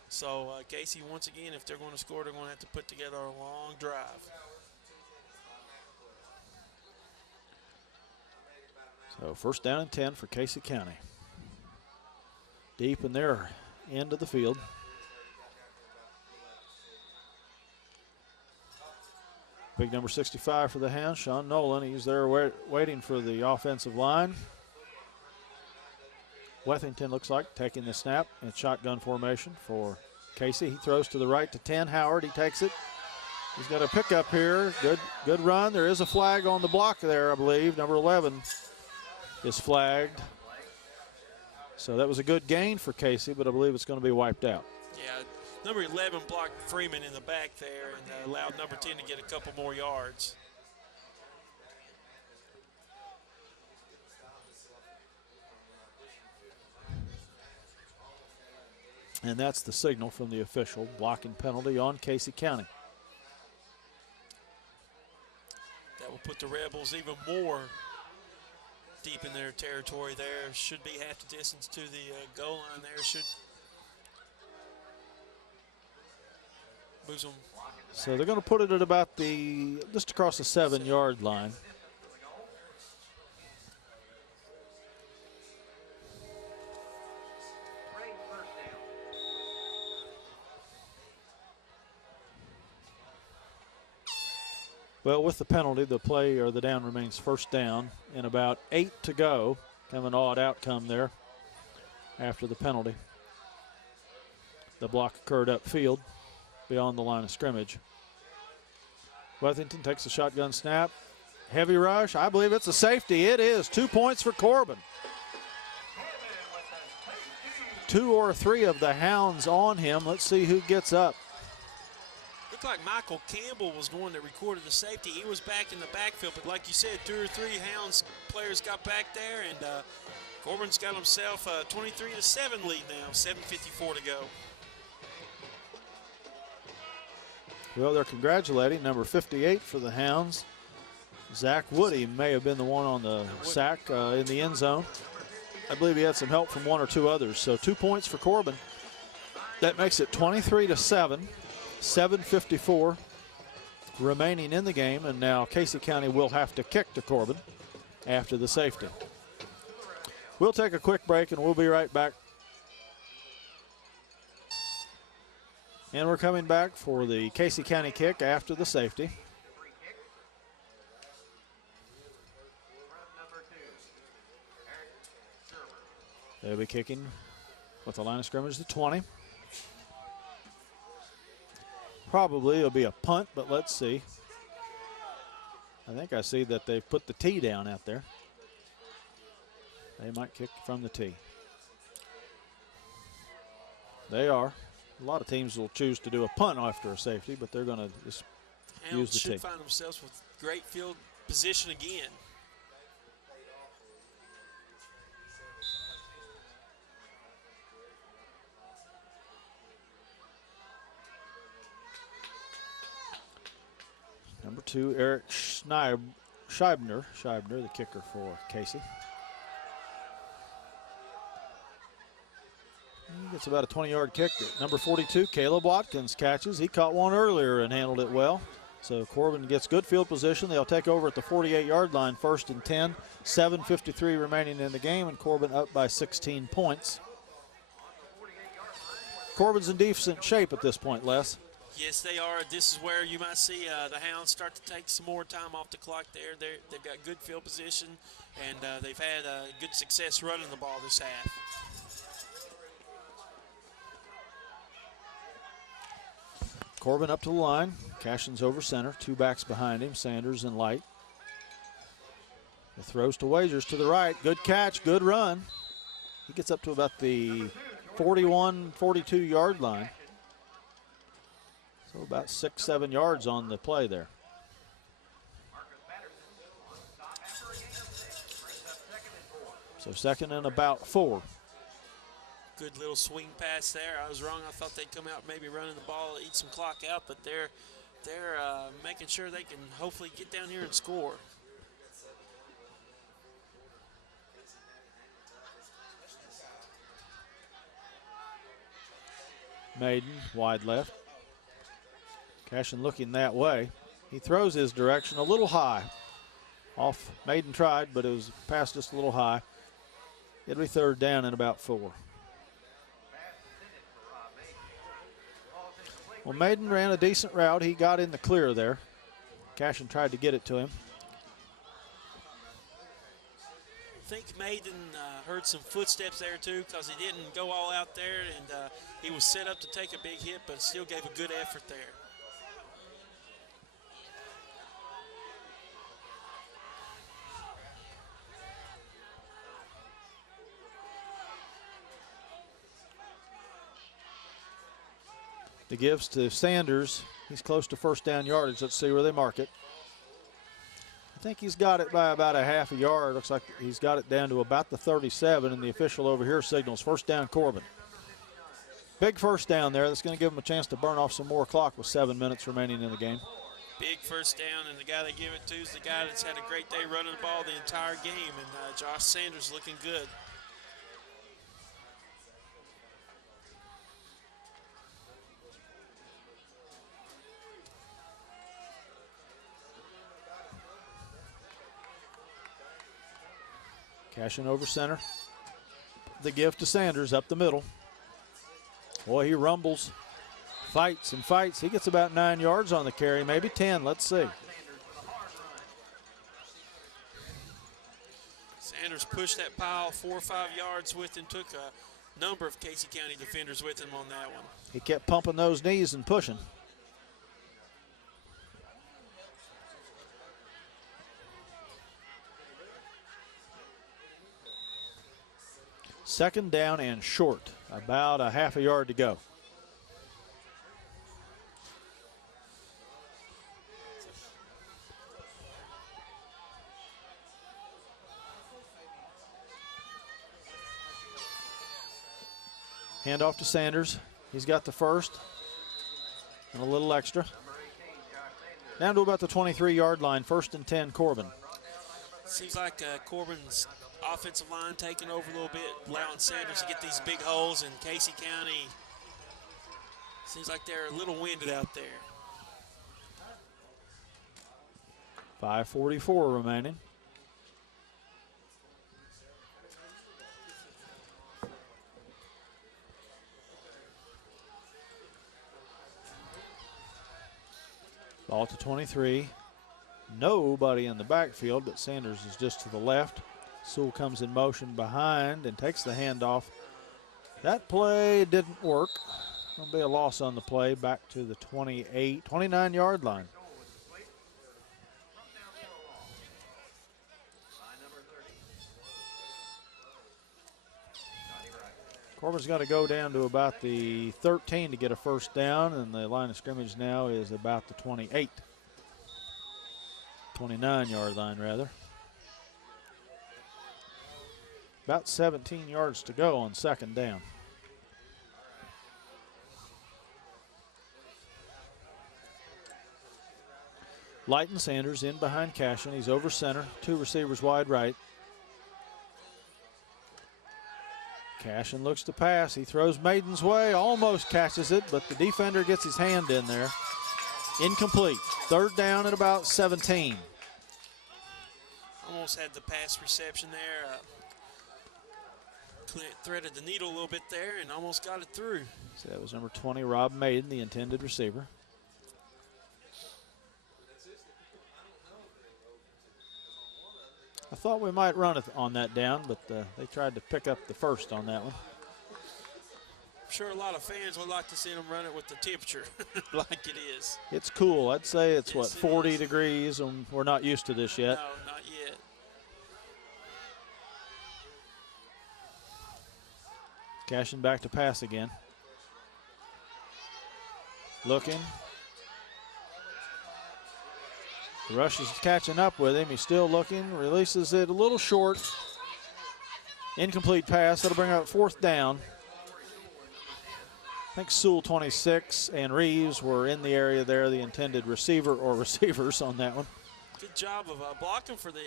So Casey, once again, if they're going to score, they're going to have to put together a long drive. So 1st down and 10 for Casey County. Deep in their end of the field. Big number 65 for the Hounds, Sean Nolan. He's there waiting for the offensive line. Wethington looks like taking the snap in shotgun formation for Casey. He throws to the right to 10. Howard, he takes it. He's got a pickup here. Good run. There is a flag on the block there, I believe. Number 11 is flagged. So that was a good gain for Casey, but I believe it's going to be wiped out. Yeah, number 11 blocked Freeman in the back there and allowed number 10 to get a couple more yards. And that's the signal from the official. Blocking penalty on Casey County. That will put the Rebels even more deep in their territory there. Should be half the distance to the goal line there. Should moves them. So they're going to put it at about just across the 7 yard line. Well, with the penalty, the play or the down remains 1st down and about 8 to go. Kind of an odd outcome there after the penalty. The block occurred upfield beyond the line of scrimmage. Wethington takes a shotgun snap. Heavy rush. I believe it's a safety. It is. 2 points for Corbin. 2 or 3 of the Hounds on him. Let's see who gets up. Looked like Michael Campbell was the one that recorded the safety. He was back in the backfield, but like you said, 2 or 3 Hounds players got back there, and Corbin's got himself a 23-7 lead now. 7:54 to go. Well, they're congratulating number 58 for the Hounds. Zach Woody may have been the one on the sack in the end zone. I believe he had some help from one or two others. So 2 points for Corbin. That makes it 23-7, 7:54 remaining in the game, and now Casey County will have to kick to Corbin after the safety. We'll take a quick break and we'll be right back. And we're coming back for the Casey County kick after the safety. They'll be kicking with the line of scrimmage to 20. Probably it'll be a punt, but let's see. I think I see that they've put the tee down out there. They might kick from the tee. They are. A lot of teams will choose to do a punt after a safety, but they're going to just use the tee. Should find themselves with great field position again. Number 2, Eric Scheibner, the kicker for Casey. He gets about a 20-yard kick. Number 42, Caleb Watkins catches. He caught one earlier and handled it well. So Corbin gets good field position. They'll take over at the 48-yard line, 1st and 10. 7:53 remaining in the game, and Corbin up by 16 points. Corbin's in decent shape at this point, Les. Yes, they are. This is where you might see the Hounds start to take some more time off the clock there. They've got good field position, and they've had good success running the ball this half. Corbin up to the line. Cashin's over center. 2 backs behind him, Sanders and Light. The throws to Wagers to the right. Good catch, good run. He gets up to about the 41, 42-yard line. So about 6-7 yards on the play there. So 2nd and about 4. Good little swing pass there. I was wrong. I thought they'd come out maybe running the ball, eat some clock out, but they're making sure they can hopefully get down here and score. Maiden, wide left. Cashin looking that way. He throws his direction a little high. Off, Maiden tried, but it was passed just a little high. It'll be 3rd down and about 4. Well, Maiden ran a decent route. He got in the clear there. Cashin tried to get it to him. I think Maiden heard some footsteps there too, because he didn't go all out there, and he was set up to take a big hit, but still gave a good effort there. The gives to Sanders. He's close to 1st down yardage. Let's see where they mark it. I think he's got it by about a half a yard. Looks like he's got it down to about the 37, and the official over here signals 1st down Corbin. Big 1st down there. That's going to give him a chance to burn off some more clock with 7 minutes remaining in the game. Big 1st down, and the guy they give it to is the guy that's had a great day running the ball the entire game, and Josh Sanders looking good. Cashin over center. The give to Sanders up the middle. Boy, he rumbles, fights and fights. He gets about 9 yards on the carry, maybe 10. Let's see. Sanders pushed that pile 4 or 5 yards with him, took a number of Casey County defenders with him on that one. He kept pumping those knees and pushing. Second down and short, about a half a yard to go. Handoff to Sanders. He's got the 1st and a little extra. Down to about the 23-yard line, 1st and 10, Corbin. Seems like Corbin's offensive line taking over a little bit, allowing Sanders to get these big holes, and Casey County seems like they're a little winded out there. 5:44 remaining. Ball to 23. Nobody in the backfield, but Sanders is just to the left. Sewell comes in motion behind and takes the handoff. That play didn't work. There'll be a loss on the play back to the 29-yard line. Corbin's got to go down to about the 13 to get a first down, and the line of scrimmage now is about the 28. 29-yard line, rather. About 17 yards to go on 2nd down. Lighton Sanders in behind Cashin. He's over center. 2 receivers wide right. Cashin looks to pass. He throws Maiden's way. Almost catches it, but the defender gets his hand in there. Incomplete. 3rd down at about 17. Almost had the pass reception there. Threaded the needle a little bit there and almost got it through. So that was number 20, Rob Maiden, the intended receiver. I thought we might run it on that down, but they tried to pick up the first on that one. I'm sure a lot of fans would like to see them run it with the temperature like it is. It's cool. I'd say it's, yes, 40 degrees, and we're not used to this yet. No, not yet. Cashin back to pass again. Looking. The rush is catching up with him. He's still looking. Releases it a little short. Incomplete pass. That'll bring up 4th down. I think Sewell 26 and Reeves were in the area there, the intended receiver or receivers on that one. Good job of blocking for the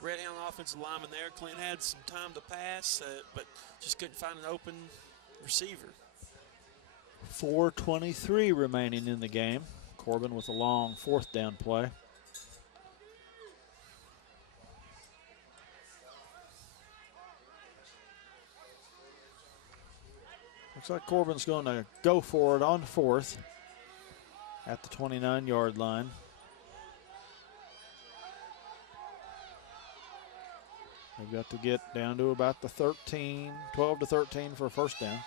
Redhound offensive lineman there. Clint had some time to pass, but just couldn't find an open receiver. 4:23 remaining in the game. Corbin with a long 4th down play. Looks like Corbin's going to go for it on 4th at the 29-yard line. They've got to get down to about the 13, 12 to 13 for a first down.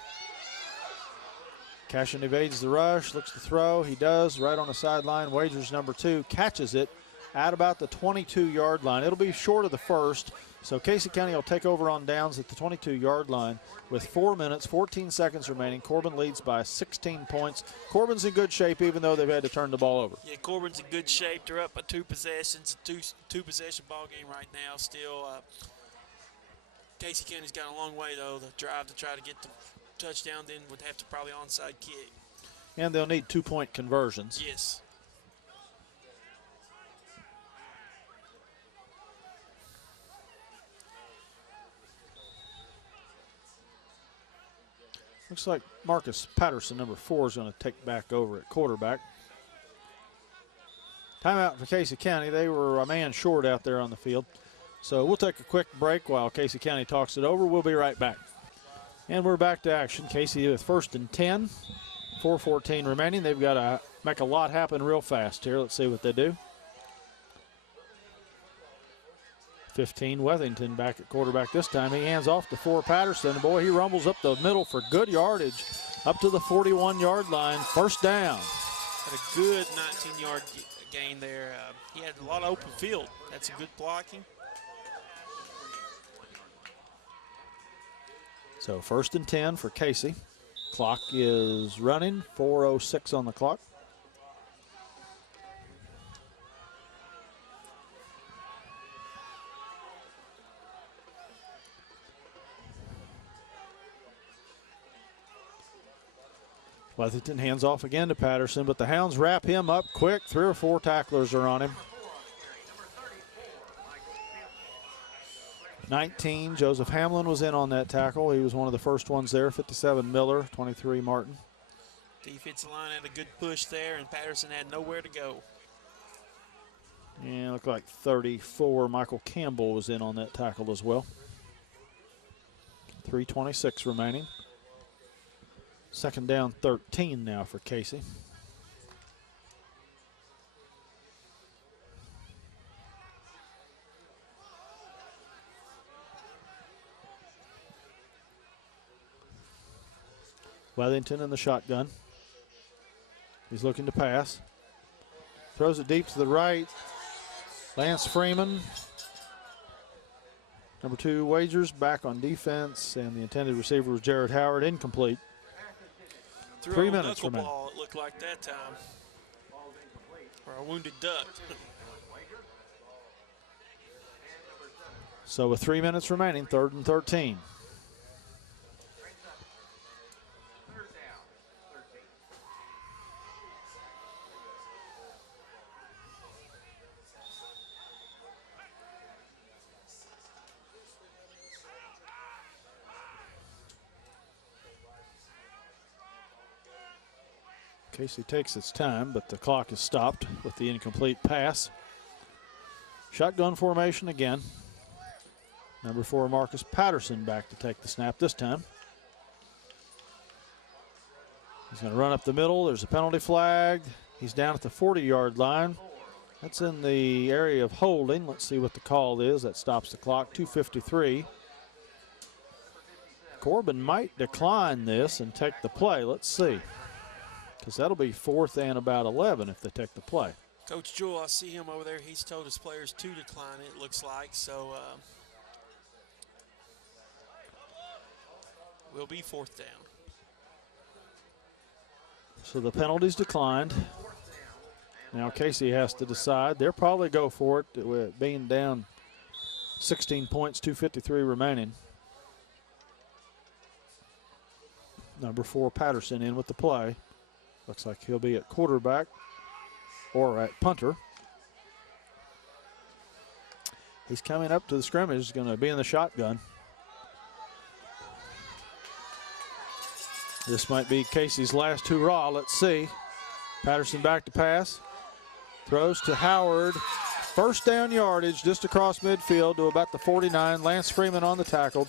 Cashin evades the rush, looks to throw. He does, right on the sideline. Wagers number 2 catches it at about the 22-yard line. It'll be short of the first, so Casey County will take over on downs at the 22-yard line with 4 minutes, 14 seconds remaining. Corbin leads by 16 points. Corbin's in good shape, even though they've had to turn the ball over. Yeah, Corbin's in good shape. They're up by 2 possessions, two-possession ball game right now still. Casey County's got a long way, though, to drive to try to get the touchdown, then would have to probably onside kick. And they'll need 2-point conversions. Yes. Looks like Marcus Patterson, number 4, is going to take back over at quarterback. Timeout for Casey County. They were a man short out there on the field. So we'll take a quick break while Casey County talks it over. We'll be right back. And we're back to action. Casey with 1st and 10, 4:14 remaining. They've got to make a lot happen real fast here. Let's see what they do. 15, Wethington back at quarterback this time. He hands off to 4, Patterson. Boy, he rumbles up the middle for good yardage up to the 41-yard line. First down. Had a good 19-yard gain there. He had a lot of open field. That's a good blocking. So 1st and 10 for Casey. Clock is running, 4:06 on the clock. Weathington hands off again to Patterson, but the Hounds wrap him up quick. 3 or 4 tacklers are on him. 19, Joseph Hamlin was in on that tackle. He was one of the first ones there. 57, Miller. 23, Martin. Defensive line had a good push there, and Patterson had nowhere to go. Yeah, looked like 34, Michael Campbell was in on that tackle as well. 3:26 remaining. Second down, 13 now for Casey. Weathington in the shotgun. He's looking to pass. Throws it deep to the right. Lance Freeman. Number 2, Wagers back on defense, and the intended receiver was Jared Howard, incomplete. 3 minutes remaining. Ball, it looked like that time. Or a wounded duck. So with 3 minutes remaining, 3rd and 13. Casey takes its time, but the clock is stopped with the incomplete pass. Shotgun formation again. Number 4, Marcus Patterson back to take the snap this time. He's going to run up the middle. There's a penalty flag. He's down at the 40-yard line. That's in the area of holding. Let's see what the call is. That stops the clock. 2:53. Corbin might decline this and take the play. Let's see. Because that'll be 4th and about 11 if they take the play. Coach Jewell, I see him over there. He's told his players to decline it looks like. So will be 4th down. So the penalty's declined. Now Casey has to decide. They'll probably go for it with being down 16 points, 2:53 remaining. Number 4, Patterson in with the play. Looks like he'll be at quarterback or at punter. He's coming up to the scrimmage. He's going to be in the shotgun. This might be Casey's last hurrah. Let's see. Patterson back to pass. Throws to Howard. First down yardage just across midfield to about the 49. Lance Freeman on the tackle.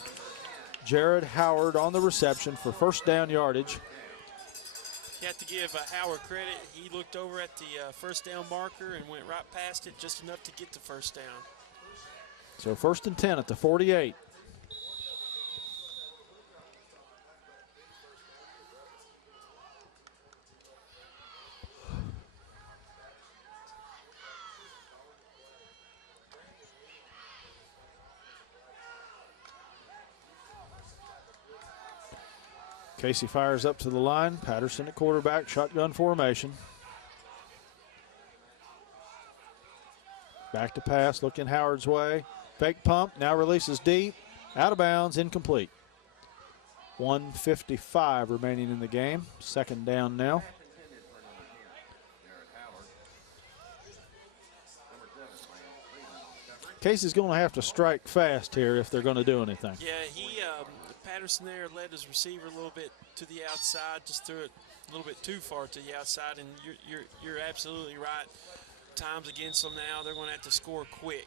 Jared Howard on the reception for first down yardage. You have to give Howard credit. He looked over at the first down marker and went right past it just enough to get the first down. So 1st and 10 at the 48. Casey fires up to the line. Patterson at quarterback, shotgun formation. Back to pass, looking Howard's way. Fake pump, now releases deep. Out of bounds, incomplete. 1:55 remaining in the game. 2nd down now. Casey's going to have to strike fast here if they're going to do anything. Yeah, Patterson there led his receiver a little bit to the outside, just threw it a little bit too far to the outside, and you're absolutely right. Time's against them now. They're going to have to score quick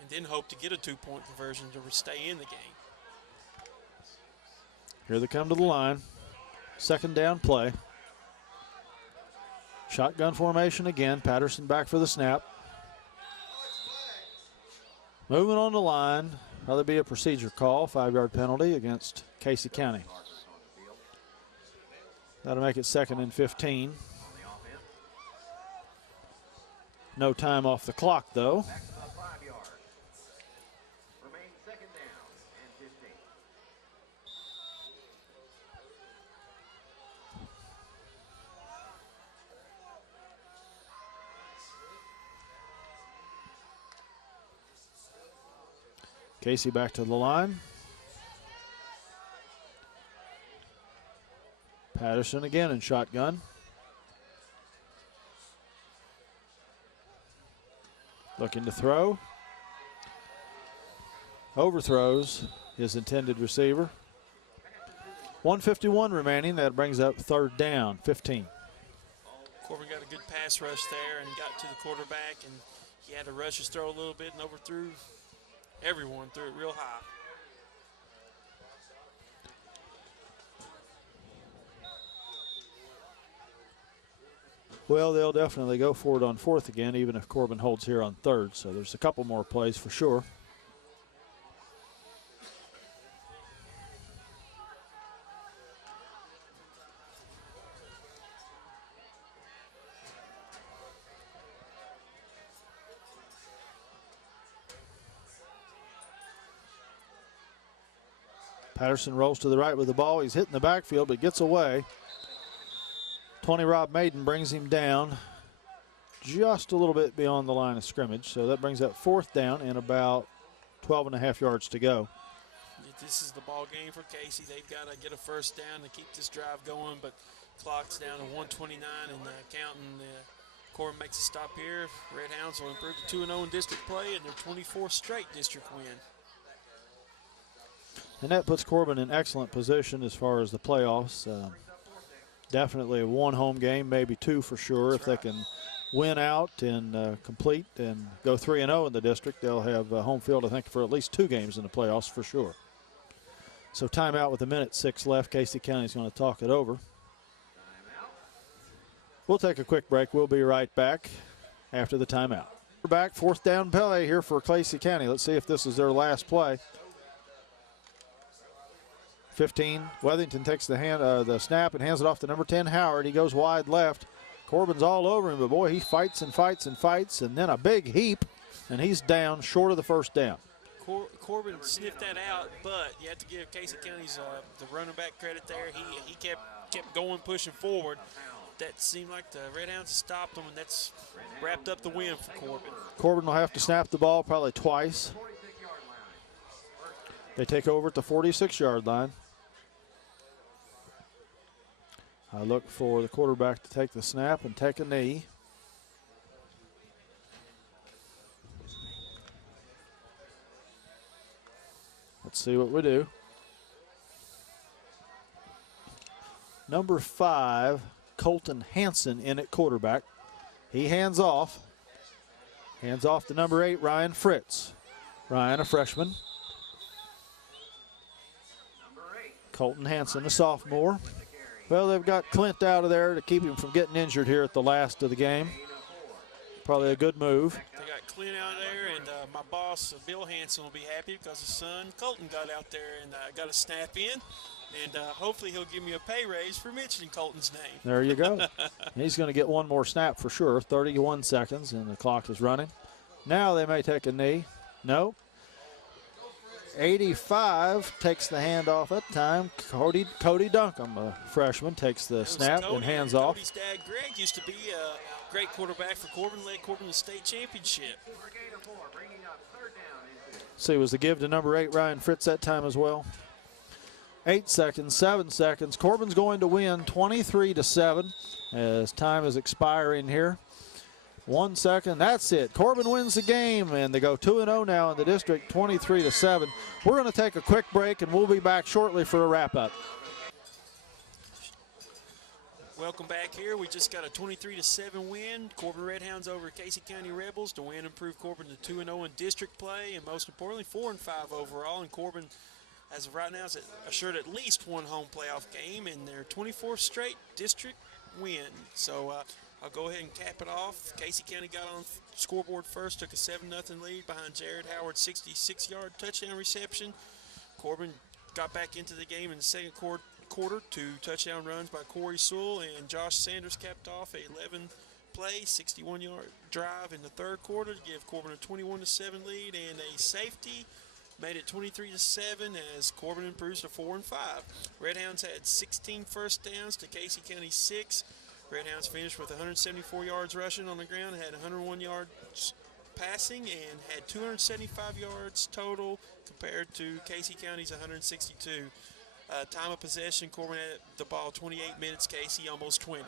and then hope to get a 2-point conversion to stay in the game. Here they come to the line. 2nd down play. Shotgun formation again. Patterson back for the snap. Moving on the line. That'll be a procedure call, 5-yard penalty against Casey County. That'll make it 2nd and 15. No time off the clock, though. Casey back to the line. Patterson again in shotgun. Looking to throw. Overthrows his intended receiver. 1:51 remaining. That brings up third down, 15. Corbin got a good pass rush there and got to the quarterback, and he had to rush his throw a little bit and overthrew everyone, threw it real high. Well, they'll definitely go for it on fourth again, even if Corbin holds here on third. So there's a couple more plays for sure. Patterson rolls to the right with the ball. He's hitting the backfield, but gets away. 20 Rob Maiden brings him down just a little bit beyond the line of scrimmage. So that brings up fourth down and about 12.5 yards to go. This is the ball game for Casey. They've got to get a first down to keep this drive going, but clock's down to 1:29 and counting. Corbin makes a stop here. Redhounds will improve to 2-0 in district play and their 24th straight district win. And that puts Corbin in excellent position as far as the playoffs. Definitely a one home game, maybe two for sure. That's if they can win out and complete and go 3-0 in the district, they'll have home field, I think, for at least two games in the playoffs for sure. So timeout with 1:06 left. Casey County's going to talk it over. We'll take a quick break. We'll be right back after the timeout. We're back, fourth down play here for Casey County. Let's see if this is their last play. 15, Weathington takes the snap and hands it off to number 10, Howard. He goes wide left. Corbin's all over him, but boy, he fights and fights and fights, and then a big heap, and he's down short of the first down. Corbin sniffed that out, but you have to give Casey County's the running back credit there. He kept going, pushing forward. That seemed like the Redhounds stopped him, and that's wrapped up the win for Corbin. Corbin will have to snap the ball probably twice. They take over at the 46-yard line. I look for the quarterback to take the snap and take a knee. Let's see what we do. Number 5, Colton Hanson in at quarterback. He hands off. Hands off to number 8, Ryan Fritz. Ryan, a freshman. Colton Hanson, a sophomore. Well, they've got Clint out of there to keep him from getting injured here at the last of the game. Probably a good move. They got Clint out there, and my boss, Bill Hanson, will be happy because his son, Colton, got out there and got a snap in. And hopefully he'll give me a pay raise for mentioning Colton's name. There you go. He's going to get one more snap for sure. 31 seconds, and the clock is running. Now they may take a knee. No. 85 takes the handoff that time. Cody Duncombe, a freshman, takes the snap and hands off. Cody's dad, Greg, used to be a great quarterback for Corbin, led Corbin to the state championship. See, it was the give to number 8, Ryan Fritz, that time as well. 8 seconds, 7 seconds. Corbin's going to win 23-7 as time is expiring here. 1 second, that's it. Corbin wins the game, and they go 2-0 now in the district, 23-7. We're going to take a quick break, and we'll be back shortly for a wrap-up. Welcome back here. We just got a 23-7 win. Corbin Redhounds over Casey County Rebels to win and improve Corbin to 2-0 in district play, and most importantly, 4-5 overall. And Corbin, as of right now, is assured at least one home playoff game in their 24th straight district win. So I'll go ahead and cap it off. Casey County got on scoreboard first, took a 7-0 lead behind Jared Howard's 66-yard touchdown reception. Corbin got back into the game in the second quarter. 2 touchdown runs by Corey Sewell, and Josh Sanders capped off a 11-play, 61-yard drive in the third quarter to give Corbin a 21-7 lead, and a safety made it 23-7 as Corbin improves to 4-5. Redhounds had 16 first downs to Casey County 6. Redhounds finished with 174 yards rushing on the ground, had 101 yards passing, and had 275 yards total compared to Casey County's 162. Time of possession, Corbin had the ball 28 minutes, Casey almost 20.